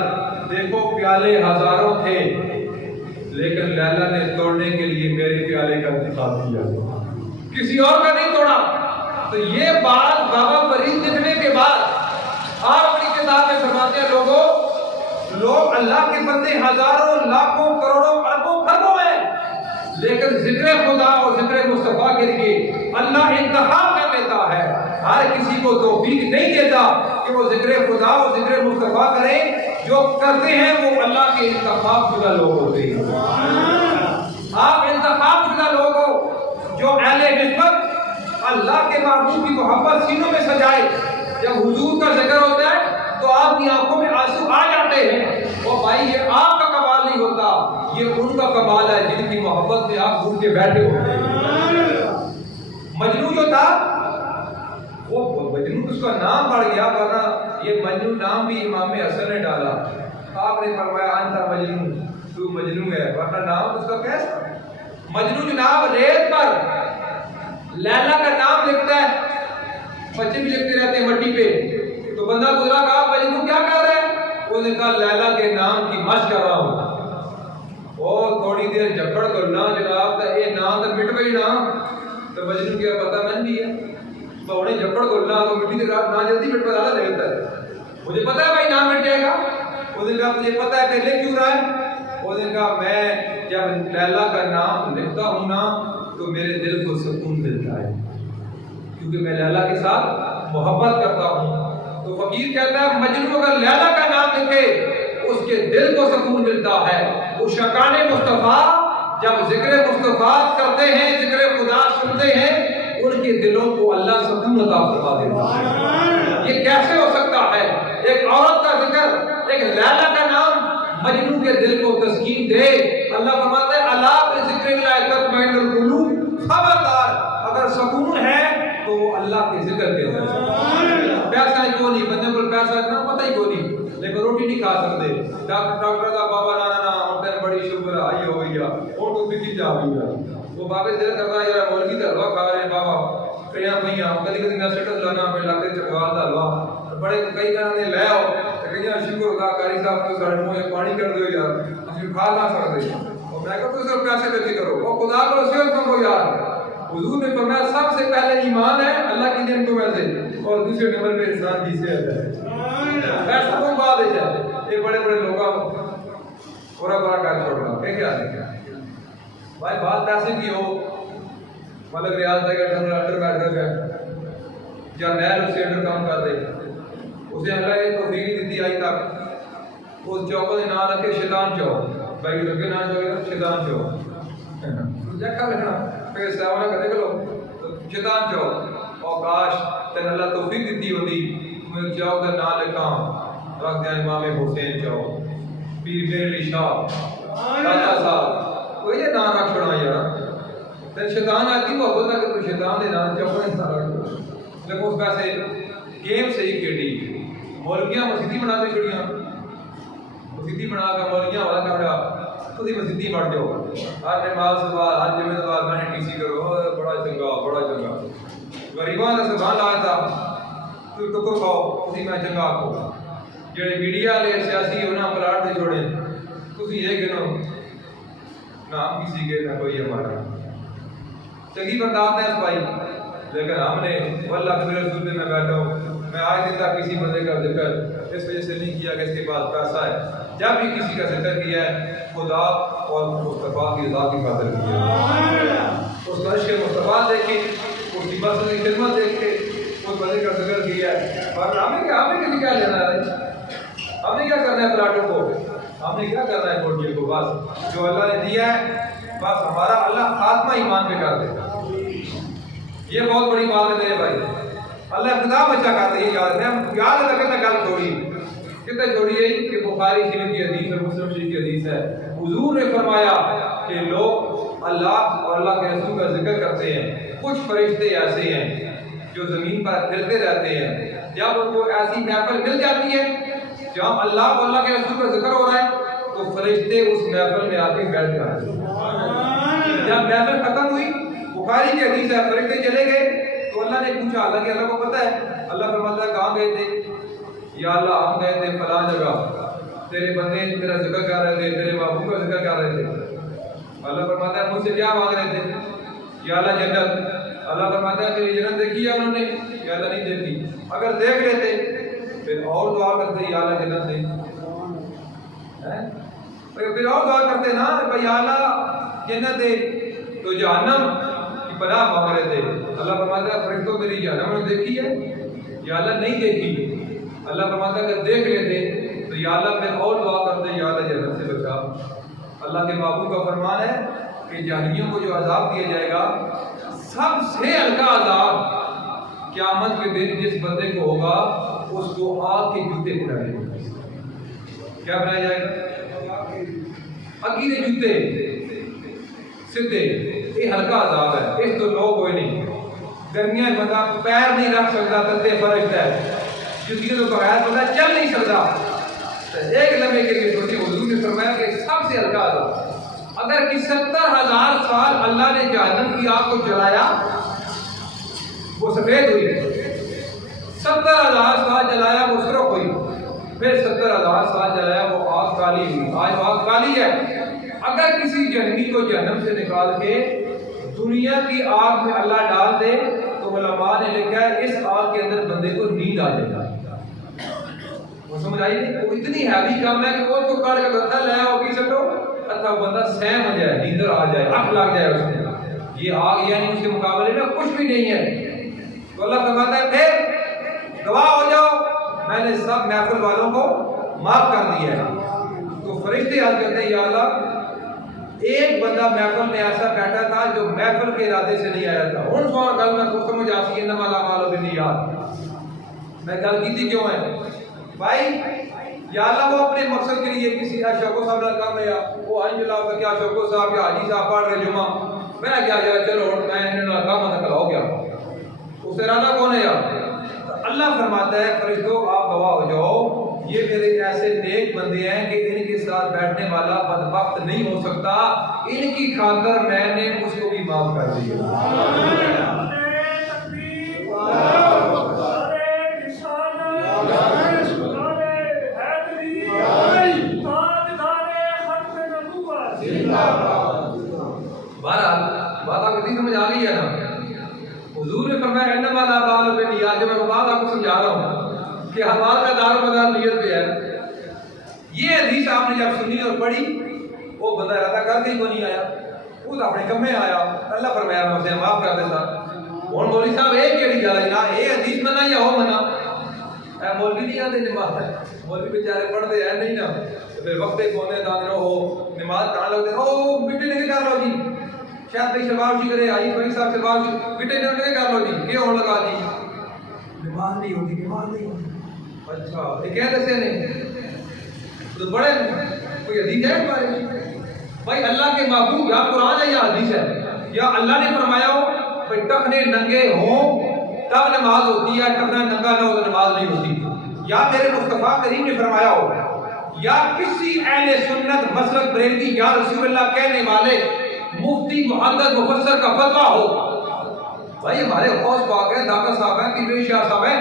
دیکھو پیالے ہزاروں تھے لیکن لیلا نے توڑنے کے لیے میرے پیالے کا انتخاب کیا کسی اور کا نہیں توڑا تو یہ بات بابا فرید لکھنے کے بعد آپ اپنی کتاب میں فرماتے ہیں لوگ اللہ کے بندے ہزاروں لاکھوں کروڑوں اربوں خربوں ہیں لیکن ذکر خدا اور ذکر مصطفیٰ کے لیے اللہ انتخاب کر لیتا ہے ہر کسی کو توفیق نہیں دیتا کہ وہ ذکر خدا اور ذکر مصطفیٰ کریں جو کرتے ہیں وہ اللہ کے انتخاب شدہ لوگ ہوتے ہیں آپ انتخاب شدہ لوگ ہو جو اہل نسبت اللہ کے محبوب کی محبت سینوں میں سجائے جب حضور کا ذکر ہوتا ہے تو آپ کی آنکھوں میں آنسو آ جاتے ہیں وہ بھائی یہ آپ کا کمال نہیں ہوتا یہ ان کا کمال ہے جن کی محبت میں آپ گھر کے بیٹھے ہوتے ہیں مجنون جو تھا وہ مجنون اس کا نام پڑ گیا ورنہ یہ مجنون نام بھی امام حسن نے ڈالا آپ نے فرمایا انت مجنون تو مجنون ہے ورنہ نام اس کا کیسا مجنون جناب ریت پر لیلا کا نام لکھتا ہے بچے بھی لکھتے رہتے ہیں مٹی پہ تو بندہ گزرا کہا مجنون کیا کر رہا ہے اس نے کہا لیلا کے نام کی مشق کر رہا ہوں اور تھوڑی دیر جھپڑ کر نہ جناب تا اے نام تو مٹ گئی نا تو مجنون کیا پتہ نہیں بھی ہے بہنے جھپڑ کو نہ تو مٹی دے نہ جلدی مٹ پر آلہ دیتا ہے مجھے پتہ ہے بھائی نام مٹ جائے گا اس نے کہا تجھے پتہ ہے پہلے کیوں رہا ہے اس نے کہا میں جب لیلا کا نام لکھتا ہوں نا تو میرے دل کو سکون ملتا ہے کیونکہ میں لیلا کے ساتھ محبت کرتا ہوں تو فقیر کہتا ہے مجنون اگر لیلا کا نام لکھے اس کے دل کو سکون ملتا ہے وہ شکان مصطفیٰ جب ذکر مصطفیٰ کرتے ہیں ذکر خدا سنتے ہیں ان کے دلوں کو اللہ سکون عطا فرما دیتا ہے یہ کیسے ہو سکتا ہے ایک عورت کا ذکر ایک لیلا کا نام مجنون کے دل کو تسکین دے. اللہ فرماتا ہے الا بذکر اللہ تطمئن القلوب، خبردار اگر سکون ہے تو وہ اللہ کے ذکر کے اندر. پیسہ ہی کیوں نہیں، بندے کو پیسہ اتنا پتہ ہی کیوں نہیں لیکن روٹی نہیں کھا سکتے. ڈاکٹر کا بابا نا ہوتا ہے بڑی شکر آئی ہو گئی ہے اور تو بھی جا گئی ہے. وہ بابے دل کرتا ہے یار مولوی کا حلوہ کھا رہے ہیں بابا کہیں پہ کدی کدی میں سٹل لانا پہ لاتے چکوال کا حلوہ بڑے کئی کہنے لے آؤ کہیں شکر ادا کاری صاحب کو سارے منہ پانی کر دو یار اسی کھا نہ سکتے. اور میں کہتا ہوں سر پیسے دیتی کرو وہ خدا کو رسول کرو یار. حضور نے فرمایا سب سے پہلے ایمان ہے اللہ کی نعمتوں میں سے اور دوسرے نمبر پہ انسان کی صحت ہے. ایسا تو بات ہے یہ بڑے بڑے لوگ پورا بڑا کام چھوڑنا کیا ہے بھائی بات پیسے کی ہو مطلب ریاض انڈر میٹرک ہے یا نیل اس سے انڈر کام کر دے اسے اللہ نے توفیق دیتی آئی تک اس چوکوں کے نام رکھے شیطان چوک بھائی لگے نام چوک شیطان چوک جکا لکھنا پھر سلاونا کرنے کو شیطان چوک اور کاش تین اللہ توفیق دیتی ہوتی میں چوک کا نام لکھا رکھ دیا امام حسین چوک پیر بیر علی شاہ دادا صاحب کوئی یہ نام رکھ چھوڑا یار. پھر شیطان آتی وہ ہوتا کہ تو شیطان دے نام چوکنے سارا لیکن اس پیسے گیم سے ہی کھیڑی مولویاں مسجدی بنا دے چھڑیاں مسجدی بنا کے مولویاں والا کہا تو دی مسجدی بڑھ جاؤ ہر نماز سوال ہر جمعہ سوال میں نے ٹی سی کرو بڑا چنگا غریباں کا سبحان لایا تھا تو ٹکر کھاؤ اسی میں چنگا آکو جڑے میڈیا لے سیاسی انہاں پلاٹ دے چھوڑے تسی یہ گنو نام کسی کے نہ کوئی ہمارا چنگی برداشت ہے بھائی لیکن ہم نے واللہ کے رسول میں بیٹھا ہوں میں آج دن تک کسی بندے کا ذکر اس وجہ سے نہیں کیا کہ اس کے پاس پیسہ ہے. جب بھی کسی کا ذکر کیا ہے خدا اور مصطفیٰ کی ذات کی خاطر کیا ہے. اس عشق مصطفیٰ دیکھیں اس کی مسجد کی خدمت دیکھ کے اس بندے کا ذکر کیا ہے. اور ہمیں کسی کیا لینا ہے ہم نے کیا کرنا ہے پلاٹوں کو ہم نے کیا کرنا ہے کوٹیوں کو بس جو اللہ نے دیا ہے بس ہمارا اللہ خاتمہ ایمان پہ کر دے. یہ بہت بڑی بات ہے میرے بھائی. اللہ اقتدام اچھا کرتے ہیں یاد ہے کہ میں گل چھوڑی کتنے چھوڑی ہے کہ بخاری شریف کی حدیث اور مسلم شریف کی حدیث ہے. حضور نے فرمایا کہ لوگ اللہ اور اللہ کے رسول کا ذکر کرتے ہیں کچھ فرشتے ایسے ہیں جو زمین پر پھرتے رہتے ہیں جب ان کو ایسی محفل مل جاتی ہے جہاں اللہ اور اللہ کے رسول کا ذکر ہو رہا ہے تو فرشتے اس محفل میں آتے بیٹھ جاتے ہیں. جب محفل ختم ہوئی بخاری کی حدیث ہے فرشتے چلے گئے تو اللہ نے پوچھا اللہ کہ اللہ کو پتہ ہے اللہ فرماتا ہے کہاں گئے تھے یا اللہ ہم گئے تھے فلاں جگہ تیرے بندے تیرا ذکر کر رہے تھے تیرے محبوب کا ذکر کر رہے تھے. اللہ فرماتا ہے مجھ سے کیا مانگ رہے تھے یا اللہ جنت. اللہ فرماتا ہے تیری جنت دیکھی ہے انہوں نے یا اللہ نہیں دیکھی. اگر دیکھ لیتے پھر اور دعا کرتے یا اللہ جنت دے پھر اور دعا کرتے نا بھائی اللہ جنت دے تو جہنم کی پناہ مانگ رہے تھے. اللہ فرماتا ہے فرشتوں میری جہنم نے دیکھی ہے یا اللہ نہیں دیکھی. اللہ فرماتا ہے اگر دیکھ لیتے تو یا اللہ پھر اور دعا کرتے یا اللہ جنت سے بچا. اللہ کے محبوب کا فرمان ہے کہ جہنمیوں کو جو عذاب دیا جائے گا سب سے ہلکا عذاب قیامت کے دن جس بندے کو ہوگا اس کو آگ کے جوتے پہنائے گا. کیا بنایا جائے گا؟ آگے کے جوتے سدھے. یہ ہلکا عذاب ہے اس تو لوگ کوئی نہیں. گرمیاں بندہ پیر نہیں رکھ سکتا تتے فرشت ہے جوتی تو بغیر بندہ چل نہیں سکتا. ایک لمحے کے لیے سوچے حضور نے فرمایا کہ سب سے ہلکا عذاب اگر کہ 70,000 سال اللہ نے جہنم کی آگ کو جلایا وہ سفید ہوئی 70,000 سال جلایا وہ سرخ ہوئی پھر 70,000 سال جلایا وہ آگ کالی ہوئی. آج وہ آگ کالی ہے. اگر کسی جہنمی کو جہنم سے نکال کے دنیا کی آگ میں اللہ ڈال دے تو علماء نے لکھا ہے اس آگ کے اندر بندے کو نیند آ جائے گا. وہ سمجھ آئی نہیں وہ اتنی ہیوی کام ہے کہ وہ تو کاٹ کے بندہ لایا ہو پی سکو اتنا بندہ سہم ہو جائے نیندر آ جائے آنکھ لگ جائے اس میں. یہ آگ یعنی اس کے مقابلے میں کچھ بھی نہیں ہے. تو اللہ فرماتا ہے پھر گواہ ہو جاؤ میں نے سب محفل والوں کو معاف کر دیا ہے. تو فرشتے عرض کرتے ہیں یا اللہ ایک بندہ محفل میں ایسا بیٹھا تھا جو محفل کے ارادے سے نہیں آیا تھا. ان سوال گل میں کو سمجھ آتی ہے انما الاعمال بالنیات. میں گل کی تھی کیوں ہے بھائی یا اللہ وہ اپنے مقصد کے لیے کسی شوکو صاحب نے کام لیا وہ انجلا کا کیا شوکو صاحب یا حاجی صاحب پڑھ رہے جمعہ میں نے کیا یار چلو میں انہوں نے کام تک لاؤ گیا اس ارادہ کون ہے یار اللہ فرماتا ہے فرشتوں آپ گواہ ہو جاؤ یہ میرے ایسے نیک بندے ہیں کہ ان کے ساتھ بیٹھنے والا بدبخت نہیں ہو سکتا ان کی خاطر میں نے اس کو بھی معاف کر دیا بہرحال بات آپ کو سمجھ آ گئی ہے نا حضور نے فرمایا انما الاعمال بالنیات جو میں بات آپ کو سمجھا رہا ہوں کہ اعمال کا دار و مدار نیت پہ ہے یہ حدیث آپ نے جب سنی اور پڑھی وہ بندہ ارادہ کر کے ہی کو نہیں آیا وہ اپنے کم میں آیا اللہ فرمایا میں اسے معاف کر دیتا اور مولوی صاحب ایک کیڑی گل ہے نا یہ حدیث منا یا ہو منا اے مولوی نہیں آتے نماز مولوی بیچارے پڑھتے ہیں نہیں نا پھر وقت کونے دانے ہو نماز کہاں لگتے او بیٹے نے کر لو جی شاید بھائی شلوار جی کرے آئی بھائی صاحب شلوار جی بیٹے نے کر لو جی کیا ہونے لگا جی نماز نہیں ہوتی نماز نہیں ہوتی اچھا یہ کہہ دسے نہیں تو بڑے کوئی حدیث ہے ہمارے بھائی اللہ کے محبوب یا قرآن ہے یا حدیث ہے یا اللہ نے فرمایا ہو بھائی ٹخنے ننگے ہوں تب نماز ہوتی ہے ٹخنا ننگا نہ ہو تو نماز نہیں ہوتی یا میرے مصطفیٰ کریم نے فرمایا ہو یا کسی اہل سنت مسلک بریلوی یا رسول اللہ کہنے والے مفتی محدث مفسر کا فتویٰ ہو بھائی ہمارے غوث پاک ہیں داتا صاحب ہیں پیر شاہ صاحب ہیں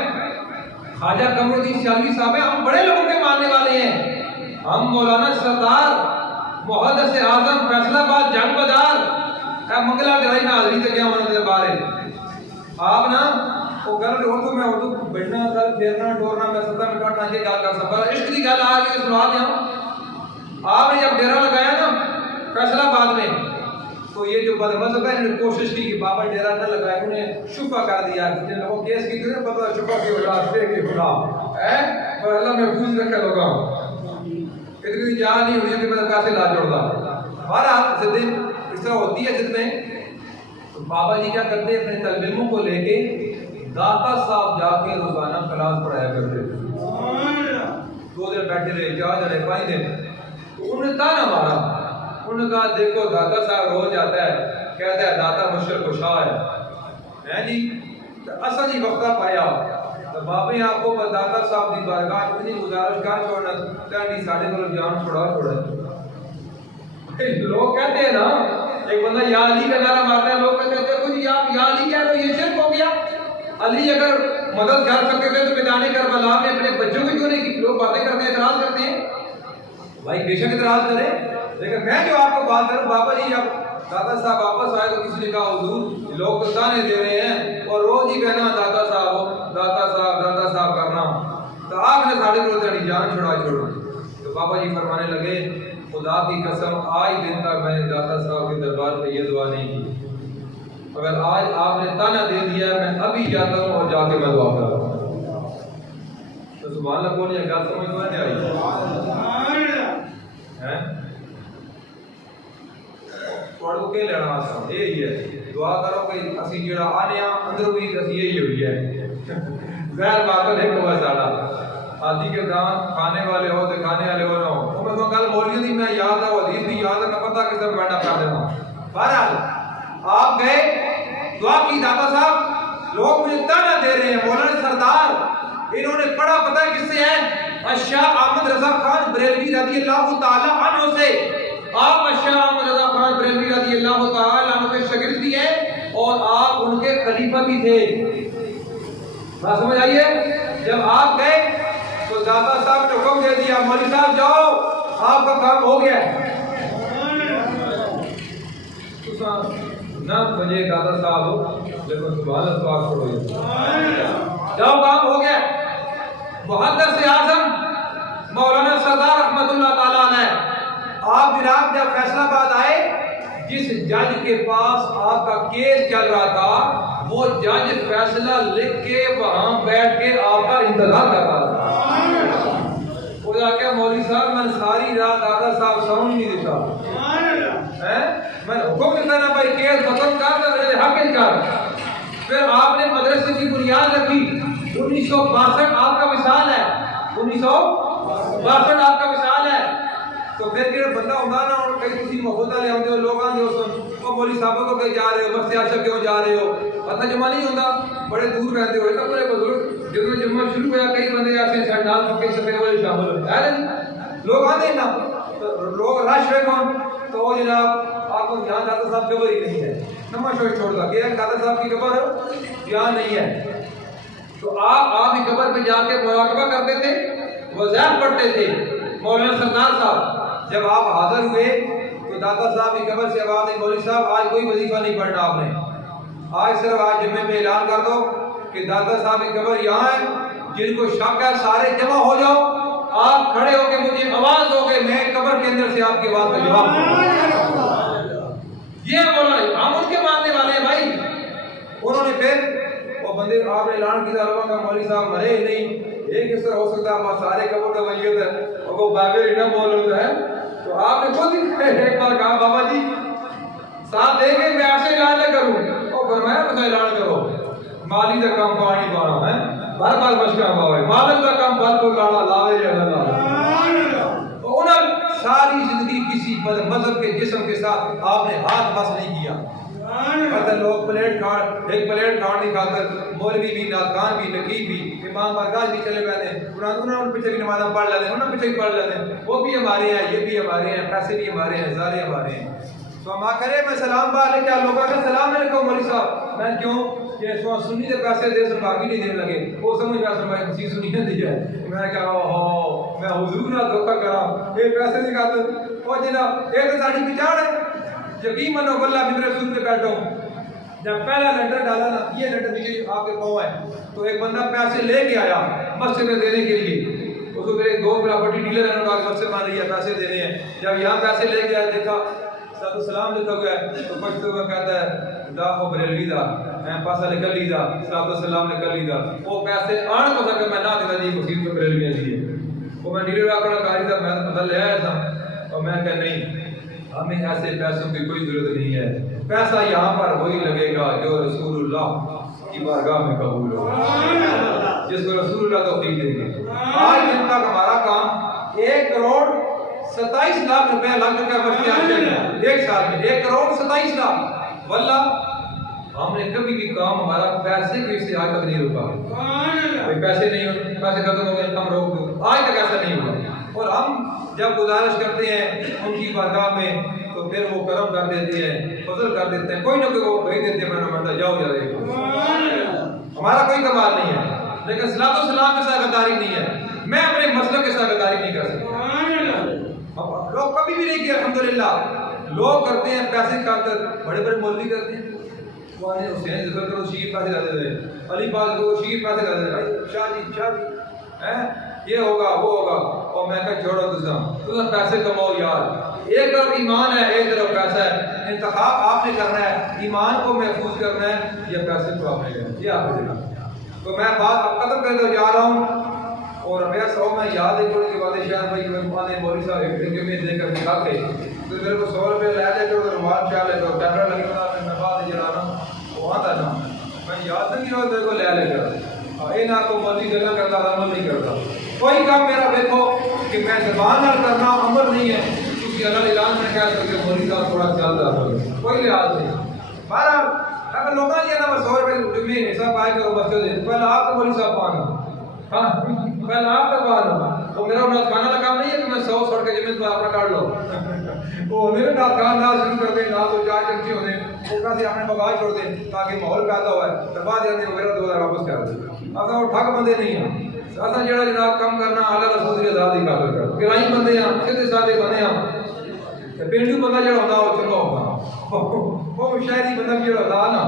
خواجہ قمر الدین سیالوی صاحب ہیں ہم بڑے لوگوں کے ماننے والے ہیں ہم مولانا سردار محدث اعظم فیصلہ آباد جنگ بازار منگلا ڈرائی میں حاضری تک گیا ہونا بارے آپ نا وہ گل اردو میں اردو بیٹھنا گل پھیرنا ٹورنا میں سطح میں کاٹنا یہ گل کر سکتا عشق کی گل آ کے سنا دیا آپ نے جب ڈیرا لگایا نا فیصلہ آباد میں تو یہ جو بد مذہب ہے انہوں نے کوشش کی کہ بابا ڈیرا نہ لگائے انہیں شفا کر دیا جن لوگوں کیس کی تھی پتہ شفا کی اولاد سے کہ خدا ہے اور اللہ محفوظ رکھے لوگوں اتنی جان نہیں ہوئی کہ میں کیسے لا جوڑتا بہرحال زدیں اس طرح ہوتی ہے جس میں بابا جی کیا کرتے اپنے طالب علموں کو لے کے داتا صاحب جا کے روزانہ کلاس پڑھایا کرتے 2 دن بیٹھے رہے 4 دن 5 دن تو انہوں نے تانا مارا انہوں نے کہا دیکھو داتا صاحب روز جاتا ہے کہتا ہے داتا مشرق و شاہ ہے جی اصل ہی وقتہ پایا تو بابے آپ کو داتا صاحب دی بارگاہ اتنی گزارش کر چھوڑنا تینی ساڑھے کو جان چھوڑا لوگ کہتے ہیں نا ایک بندہ یا علی کا نعرہ مارتا ہے لوگ کہتے ہیں کچھ یا علی کہہ رہے ہو یہ شرک ہو گیا علی اگر مدد کر سکتے تھے تو میدان کربلا میں اپنے بچوں کی کیوں نہیں کی لوگ باتیں کرتے ہیں اعتراض کرتے ہیں بھائی بے شک اعتراض کریں لیکن میں جو آپ کو بات کروں بابا جی جب دادا صاحب واپس آئے تو کسی نے کہا حضور لوگ تو تانے دے رہے ہیں اور روز ہی کہنا دادا صاحب کرنا تو آپ نے ساڑھے کو تیری جان چھڑا چھوڑ تو بابا جی فرمانے لگے خدا کی قسم آج دن تک میں نے داتا صاحب کے دربار پہ یہ دعا نہیں کی اگر آج آپ نے تانا دے دیا میں ابھی جاتا ہوں اور جا کے میں دعا کرتا ہوں تو سبحان اللہ کون یہ گل سمجھ میں نہیں آئی پڑھو کے لینا آسان یہی ہے دعا کرو کہ اسی جڑا آنے اندر بھی اسی یہی ہوئی ہے ظاہر بات ہے کو ساڑا آدھی کے دان کھانے والے ہو تو کھانے والے ہو نہ ہو تو میں کل مولوی دی میں یاد ہے حدیث بھی یاد ہے نہ پتہ کس طرح بیٹھا کر دینا بہرحال آپ گئے دعا کی داتا صاحب لوگ مجھے تانا دے رہے ہیں مولانا سردار انہوں نے پڑھا پتہ ہے کس سے ہے شاہ احمد رضا خان بریلوی رضی اللہ تعالی عنہ سے آپ شاہ احمد رضا خان بریلوی رضی اللہ تعالی عنہ کے شاگرد بھی ہیں اور آپ ان کے خلیفہ بھی تھے بات سمجھ آئیے جب آپ گئے تو داتا صاحب نے حکم دے دیا مولوی صاحب جاؤ آپ کا کام ہو گیا نہ بجے دادا صاحب لیکن سبحان اللہ پاک پڑھو جاؤ کام ہو گیا محدث اعظم مولانا سردار رحمت اللہ تعالیٰ عنہ آپ جناب جب فیصلہ آباد آئے جس جج کے پاس آپ کا کیس چل رہا تھا وہ جج فیصلہ لکھ کے وہاں بیٹھ کے آپ کا انتظار کر رہا تھا وہ جا کے مولوی صاحب میں ساری رات دادا صاحب سمجھ نہیں دیتا میں حکم دیتا نا بھائی کیس ختم کر حق کر پھر آپ نے مدرسے کی بنیاد رکھی 1962 آپ کا مثال ہے 1962 باسن آپ کا مثال ہے تو پھر کہ بندہ ہوتا نا اور کئی کسی محبت لے آتے ہو لوگ آتے ہو سن وہ مولوی صاحب کو کہیں جا رہے ہو بس سیاست کیوں جا رہے ہو اتنا جمع نہیں ہوتا بڑے دور رہتے ہو اتنا بڑے بزرگ جب جمعہ شروع ہوا کئی بندے ایسے سرنال پکے سپے والے شامل ہوتے لوگ آتے ہیں نا لوگ رش ہوئے کون تو وہ جناب آپ کو یہاں داتا صاحب قبر ہی نہیں ہے نمہ چھوڑ دا کہ داتا صاحب کی قبر یہاں نہیں ہے تو آپ ہی قبر پہ جا کے مراقبہ کرتے تھے وظائف پڑھتے تھے مولانا سردار صاحب جب آپ حاضر ہوئے تو داتا صاحب کی قبر سے آواز نہیں مولوی صاحب آج کوئی وظیفہ نہیں پڑھنا آپ نے آج صرف آج جمعے میں اعلان کر دو کہ داتا صاحب کی قبر یہاں ہے جن کو شک ہے سارے جمع ہو جاؤ آپ کھڑے ہو کے مجھے آواز ہو کے میں قبر کے اندر سے آپ کی بات کا جواب دوں یہ بولا ہم ان کے ماننے والے ہیں بھائی انہوں نے پھر وہ بندے آپ نے اعلان کیا لوگوں کا مولوی صاحب مرے ہی نہیں ایک اس طرح ہو سکتا ہے ہمارے سارے قبر کا ولیت ہے اور وہ بابر نہ بول رہا ہے تو آپ نے خود ایک بار کہا بابا جی ساتھ دیں گے میں آپ سے اعلان نہ کروں اور فرمایا مجھے اعلان کرو مالی کا کام پانی پانا ہے بار بار مشکا باوے مالک کا کام بار کو لاڑا لاوے یا نہ انہوں ساری زندگی کسی مذہب کے جسم کے ساتھ آپ نے ہاتھ بس نہیں کیا مطلب لوگ پلیٹ کھاڑ نہیں کھاکر مولوی بھی ناکان بھی نقیب بھی امام برگاہ بھی چلے گئے ہیں انہوں نے پیچھے بھی نمازاں پڑھ لیتے ہیں انہوں نے پیچھے بھی پڑھ لیتے ہیں وہ بھی ہمارے ہیں یہ بھی ہمارے ہیں پیسے بھی ہمارے ہیں ہزارے ہمارے ہیں تو ہم کرے میں سلام پا لے کیا لوگوں کا سلام میں لکھو مولوی صاحب میں کیوں کہ سنی دے پیسے دے سن باقی نہیں دینے لگے وہ سمجھ گیا سن بھائی کسی سنی نہیں دی جائے میں کہا ہو میں حضور نہ دھوکہ کرا یہ پیسے نہیں کھاتے وہ جناب ایک تو ساڑھی پچاڑ ہے یقین منو واللہ بھی رسول پہ بیٹھا ہوں جب پہلا لنڈر ڈالا نا یہ لنڈر نیچے آپ کے پاؤں ہے تو ایک بندہ پیسے لے کے آیا مسجد میں دینے کے لیے اس کو میرے دو پراپرٹی ڈیلر ہیں انہوں نے مسجد مان رہی ہے پیسے دینے ہیں جب یہاں پیسے لے کے آیا دیکھا ساتھ السلام لکھا ہوا ہے تو پشتو میں کہتا ہے دا خو بریلوی دا میں پاسا نکل لی دا ساتھ السلام نکل لی دا وہ پیسے آن کو سکتا میں نہ دیتا جی مصیب کو بریلوی ہے وہ میں ڈیلر آکڑا کاری تھا میں پتہ لے آیا تھا اور میں کہا نہیں ہمیں ایسے پیسوں کی کوئی ضرورت نہیں ہے پیسہ یہاں پر وہی لگے گا جو رسول اللہ کی بارگاہ میں قبول ہو جس کو رسول اللہ توفیق دیں گے آج دن تک ہمارا کام 1 کروڑ 27 لاکھ روپے لگ چکا ہے بچے آج ایک سال میں 1 کروڑ 27 لاکھ واللہ ہم نے کبھی بھی کام ہمارا پیسے کی سے آج تک نہیں روکا پیسے نہیں ہوتے پیسے ختم ہو گئے ہم روک دو آج تک ایسا نہیں ہوا اور ہم جب گزارش کرتے ہیں ان کی بارگاہ میں تو پھر وہ کرم کر دیتے ہیں فضل کر دیتے ہیں کوئی نہ کوئی وہ بھیج دیتے ہیں میں نے مرتا جاؤ جا رہے ہمارا کوئی کمال نہیں ہے لیکن صلاۃ و سلام کے ساتھ غداری نہیں ہے میں اپنے مسلک کے ساتھ غداری نہیں کر سکتا لوگ کبھی بھی نہیں کیا الحمدللہ لوگ کرتے ہیں پیسے خاطر بڑے بڑے مولوی کرتے ہیں وہ حسین ذکر کرو شیر پیسے لا دیتے ہیں علی پاک کو شیر پیسے لا دیتے ہیں شاہ جی یہ ہوگا وہ ہوگا اور میں کہا چھوڑو تم پیسے کماؤ یار ایک طرف ایمان ہے ایک طرف پیسہ ہے انتخاب آپ نے کرنا ہے ایمان کو محفوظ کرنا ہے یا پیسے کو آپ نے کرنا ہے یہ آپ نے کرنا تو میں بات اب ختم کر کے جا رہا ہوں اور میرا سو میں یاد ہے تھوڑی سی باتیں شاید بھائی میں مولوی صاحب ایک ڈنگے میں دے کر دکھا کے تو میرے کو 100 روپے لے لے تو رومال چاہ لے تو کیمرہ لگے تھا میں بات جلا رہا ہوں وہ آتا نا میں یاد نہیں رہا میرے کو لے کر یہ نہ کو مولوی گلا کرتا عمل نہیں کرتا کوئی کام میرا دیکھو کہ میں زبان نہ کرنا عمل نہیں ہے کیونکہ اللہ اعلان میں کہہ سکتے مولوی صاحب تھوڑا چل رہا ہے کوئی لحاظ نہیں بہرحال اگر لوگوں نے نا 100 روپے میں حصہ پائے کرو بچوں سے پہلے آپ کو مولوی صاحب پانا ہاں پہلے آپ کا پانا وہ میرا ناز کھانا کا کام نہیں ہے کہ میں 100 چھوڑ کے زمین پر اپنا کاٹ لو وہ میرے ناز کھانا شروع کر دیں ناز 4 چمچے ہونے وہ کیسے اپنے بغاج چھوڑ دیں تاکہ ماحول پیدا ہوا ہے تو بعد جاتے وہ میرا 2000 واپس کر دیں اصل وہ ٹھگ بندے نہیں ہیں اصل جڑا جناب کم کرنا اعلیٰ رسول کی آزادی کا کر گرائی بندے ہیں سیدھے سادے بندے ہیں پینڈو بندہ جڑا ہوتا وہ چنگا ہوتا وہ شہری بندہ جڑا ہوتا نا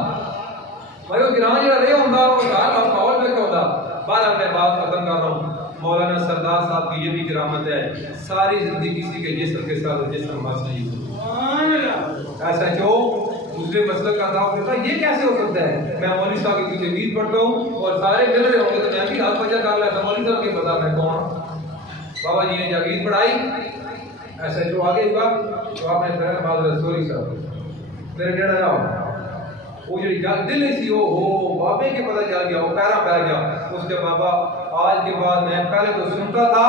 بھائی وہ گراں جڑا رہے ہوتا وہ گھر ماحول میں ہوتا بہرحال میں بات ختم کر رہا ہوں مولانا سردار صاحب کی یہ بھی کرامت ہے ساری زندگی کسی کے جسم کے ساتھ جسم بس نہیں ہوتا ایسا جو دوسرے مسئلہ کا دعوت کرتا ہے یہ کیسے ہو سکتا ہے میں مولوی صاحب کے پیچھے عید پڑھتا ہوں اور سارے مل رہے ہوں گے تو میں بھی ہاتھ وجہ کر لیتا مولوی صاحب کی پتا میں کون بابا جی نے جب عید پڑھائی ایسا جو آگے ہوا تو آپ نے پھر بعض سوری صاحب میرے ڈیڑھ جاؤ وہ جڑی گل دل سی وہ ہو بابے کے پتہ چل گیا، وہ پیرا پہ گیا. اس کے بابا آج کے بعد میں پہلے تو سنتا تھا،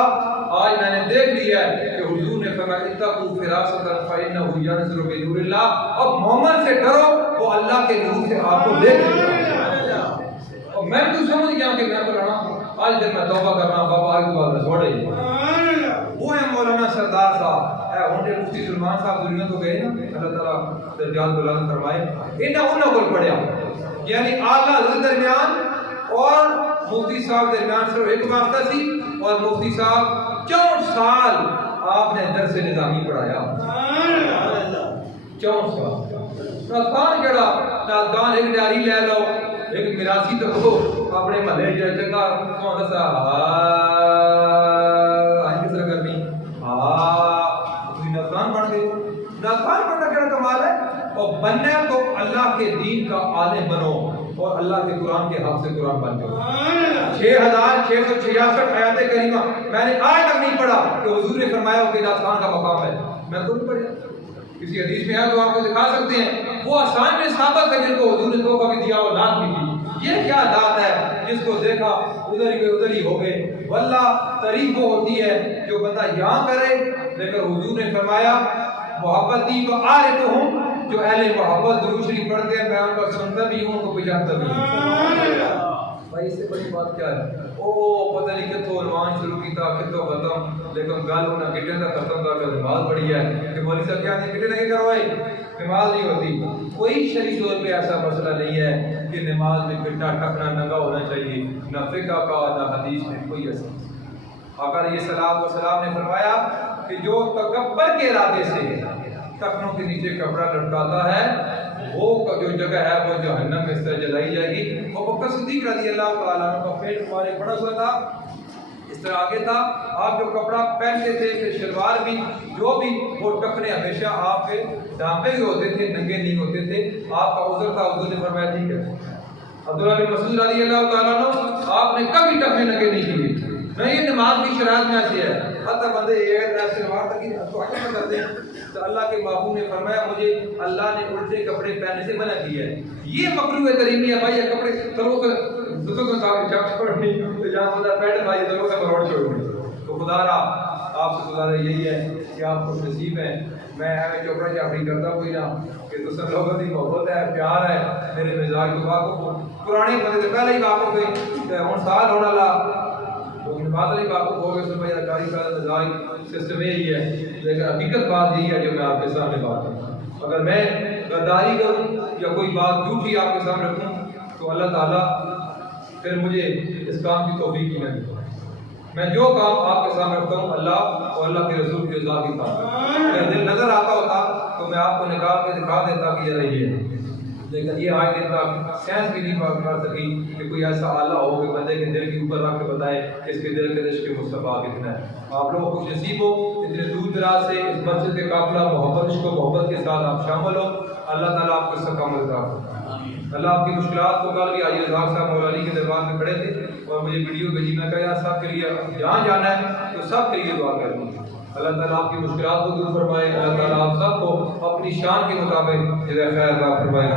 آج میں نے دیکھ لیا ہے کہ حضور نے فرمایا اتقوا فراست فإنه ينظر بنور اللہ. اب محمد سے ڈرو، وہ اللہ کے نور سے آپ کو دیکھ لیتا ہے. اور میں تو سمجھ گیا کہ میں پڑھنا آج دن میں توبہ کرنا بابا آج کے بعد میں چھوڑے. وہ ہے مولانا سردار صاحب ہونڈے مفتی سلمان صاحب دنیا تو گئے نا، اللہ تعالیٰ درجات بلند فرمائے. انہوں کو پڑھیا یعنی اعلیٰ حضرت درمیان اور مفتی صاحب درمیان صرف ایک واسطہ سی، اور مفتی صاحب 64 سال آپ نے درس نظامی پڑھایا. 64 سال ناکان جڑا ناکان ایک ڈیاری لے لو، ایک میراثی تو ہو اپنے محلے جڑا چنگا تو دسا کس طرح کرنی ناکان بن گئے. ناکان بننا کیا کمال ہے. اور بننا تو اللہ کے دین کا عالم بنو اور اللہ کے قرآن کے حق سے قرآن بن جاؤ. 6666 آیات کریمہ میں نے آج تک نہیں پڑھا کہ حضور نے فرمایا کہ ناکان کا مقام ہے. میں تو نہیں پڑھا، کسی حدیث میں ہے تو آپ کو دکھا سکتے ہیں. وہ آسان میں ثابت ہے جن کو حضور نے تحفہ بھی دیا اور داد بھی دی. یہ کیا داد ہے جس کو دیکھا ادھر ہی ہو گئے. واللہ تعریف وہ ہوتی ہے جو بندہ یہاں کرے. لیکن حضور نے فرمایا محبت دی تو عارف ہوں، جو اہل محبت درود شریف پڑھتے ہیں میں ان کو سنتا بھی ہوں، ان کو پہچانتا بھی ہوں. بھائی اس سے بڑی بات کیا ہے؟ او پتہ نہیں کتوں عنوان شروع کیتا کتوں ختم، لیکن گل ہونا کٹے کا ختم کر کے نماز پڑھی ہے کہ مولوی صاحب کیا نہیں کٹے نہیں کروائے نماز نہیں ہوتی. کوئی شرعی طور پہ ایسا مسئلہ نہیں ہے کہ نماز میں کٹنا ٹکنا ننگا ہونا چاہیے، نہ فقہ کا نہ حدیث میں کوئی ایسا. آقا علیہ السلام نے فرمایا کہ جو تکبر کے ارادے سے ٹکنوں کے نیچے کپڑا لٹکاتا ہے وہ جو جگہ ہے وہ جہنم میں اس طرح جلائی جائے گی. اور بکر صدیق رضی اللہ تعالیٰ عنہ کا پیٹ ہمارے بڑا ہوا تھا، اس طرح آگے تھا. آپ جو کپڑا پہنتے تھے کہ شلوار بھی جو بھی وہ ٹکنے ہمیشہ آپ کے ڈھانپے ہوئے ہوتے تھے، ننگے نہیں ہوتے تھے. آپ کا عذر تھا، حضور نے فرمایا ٹھیک ہے. عبداللہ بن مسعود رضی اللہ تعالیٰ عنہ آپ نے کبھی ٹکنے ننگے نہیں کیے. نہیں یہ نماز کی شرائط میں ایسی ہے. حتی بندے ایسے نماز تک تو حکم کرتے ہیں تو اللہ کے محبوب نے فرمایا مجھے اللہ نے الٹے کپڑے پہننے سے منع کیا ہے. یہ مکروہ تحریمی ہے بھائی. یہ کپڑے تلو تو خدا را آپ سے گزارا یہی ہے کہ آپ خوش نصیب ہیں. میں چوپڑا چاپڑی کرتا کوئی نہ کہ تو سب لوگوں کی محبت ہے پیار ہے. میرے مزاج کو واقف پرانے بندے سے پہلے ہی واقف ہوئی ہوں سال ہونا لا بعد والی واقف ہو گئے. سب اداکاری کا مزاج سسٹم یہی ہے. لیکن حقیقت بات یہی ہے جو میں آپ کے سامنے بات کروں. اگر میں غداری کروں یا کوئی بات جھوٹی آپ کے سامنے رکھوں تو اللہ تعالیٰ پھر مجھے اس کام کی توفیق ہی نہیں. میں جو کام آپ کے سامنے رکھتا ہوں اللہ اور اللہ کے رسول کی رضا کی تھا. اگر دل نظر آتا ہوتا تو میں آپ کو نکال کے دکھا دیتا کہ یہ رہی ہے. لیکن یہ آج دن تک سائنس بھی نہیں بات کر سکی کہ کوئی ایسا آلہ ہو کہ بندے کے دل کے اوپر رکھ کے بتائے کہ اس کے دل کے عشق مصطفیٰ کتنا ہے. آپ لوگ خوش نصیب ہو اتنے دور دراز سے اس مسجد کے قافلہ محبت عشق و محبت کے ساتھ آپ شامل ہو. اللہ تعالیٰ آپ کو استقامت عطا فرمائے. اللہ آپ کی مشکلات کو کل بھی آج رزاق صاحب مولانا کے دربار میں کھڑے تھے اور مجھے ویڈیو بھیجی. میں کہا یار سب کے لیے جہاں جانا ہے تو سب کے لیے دعا کرنی ہے. اللہ تعالیٰ آپ کی مشکلات کو دور فرمائے. اللہ تعالیٰ آپ سب کو اپنی شان کے مطابق خیر عطا فرمائے.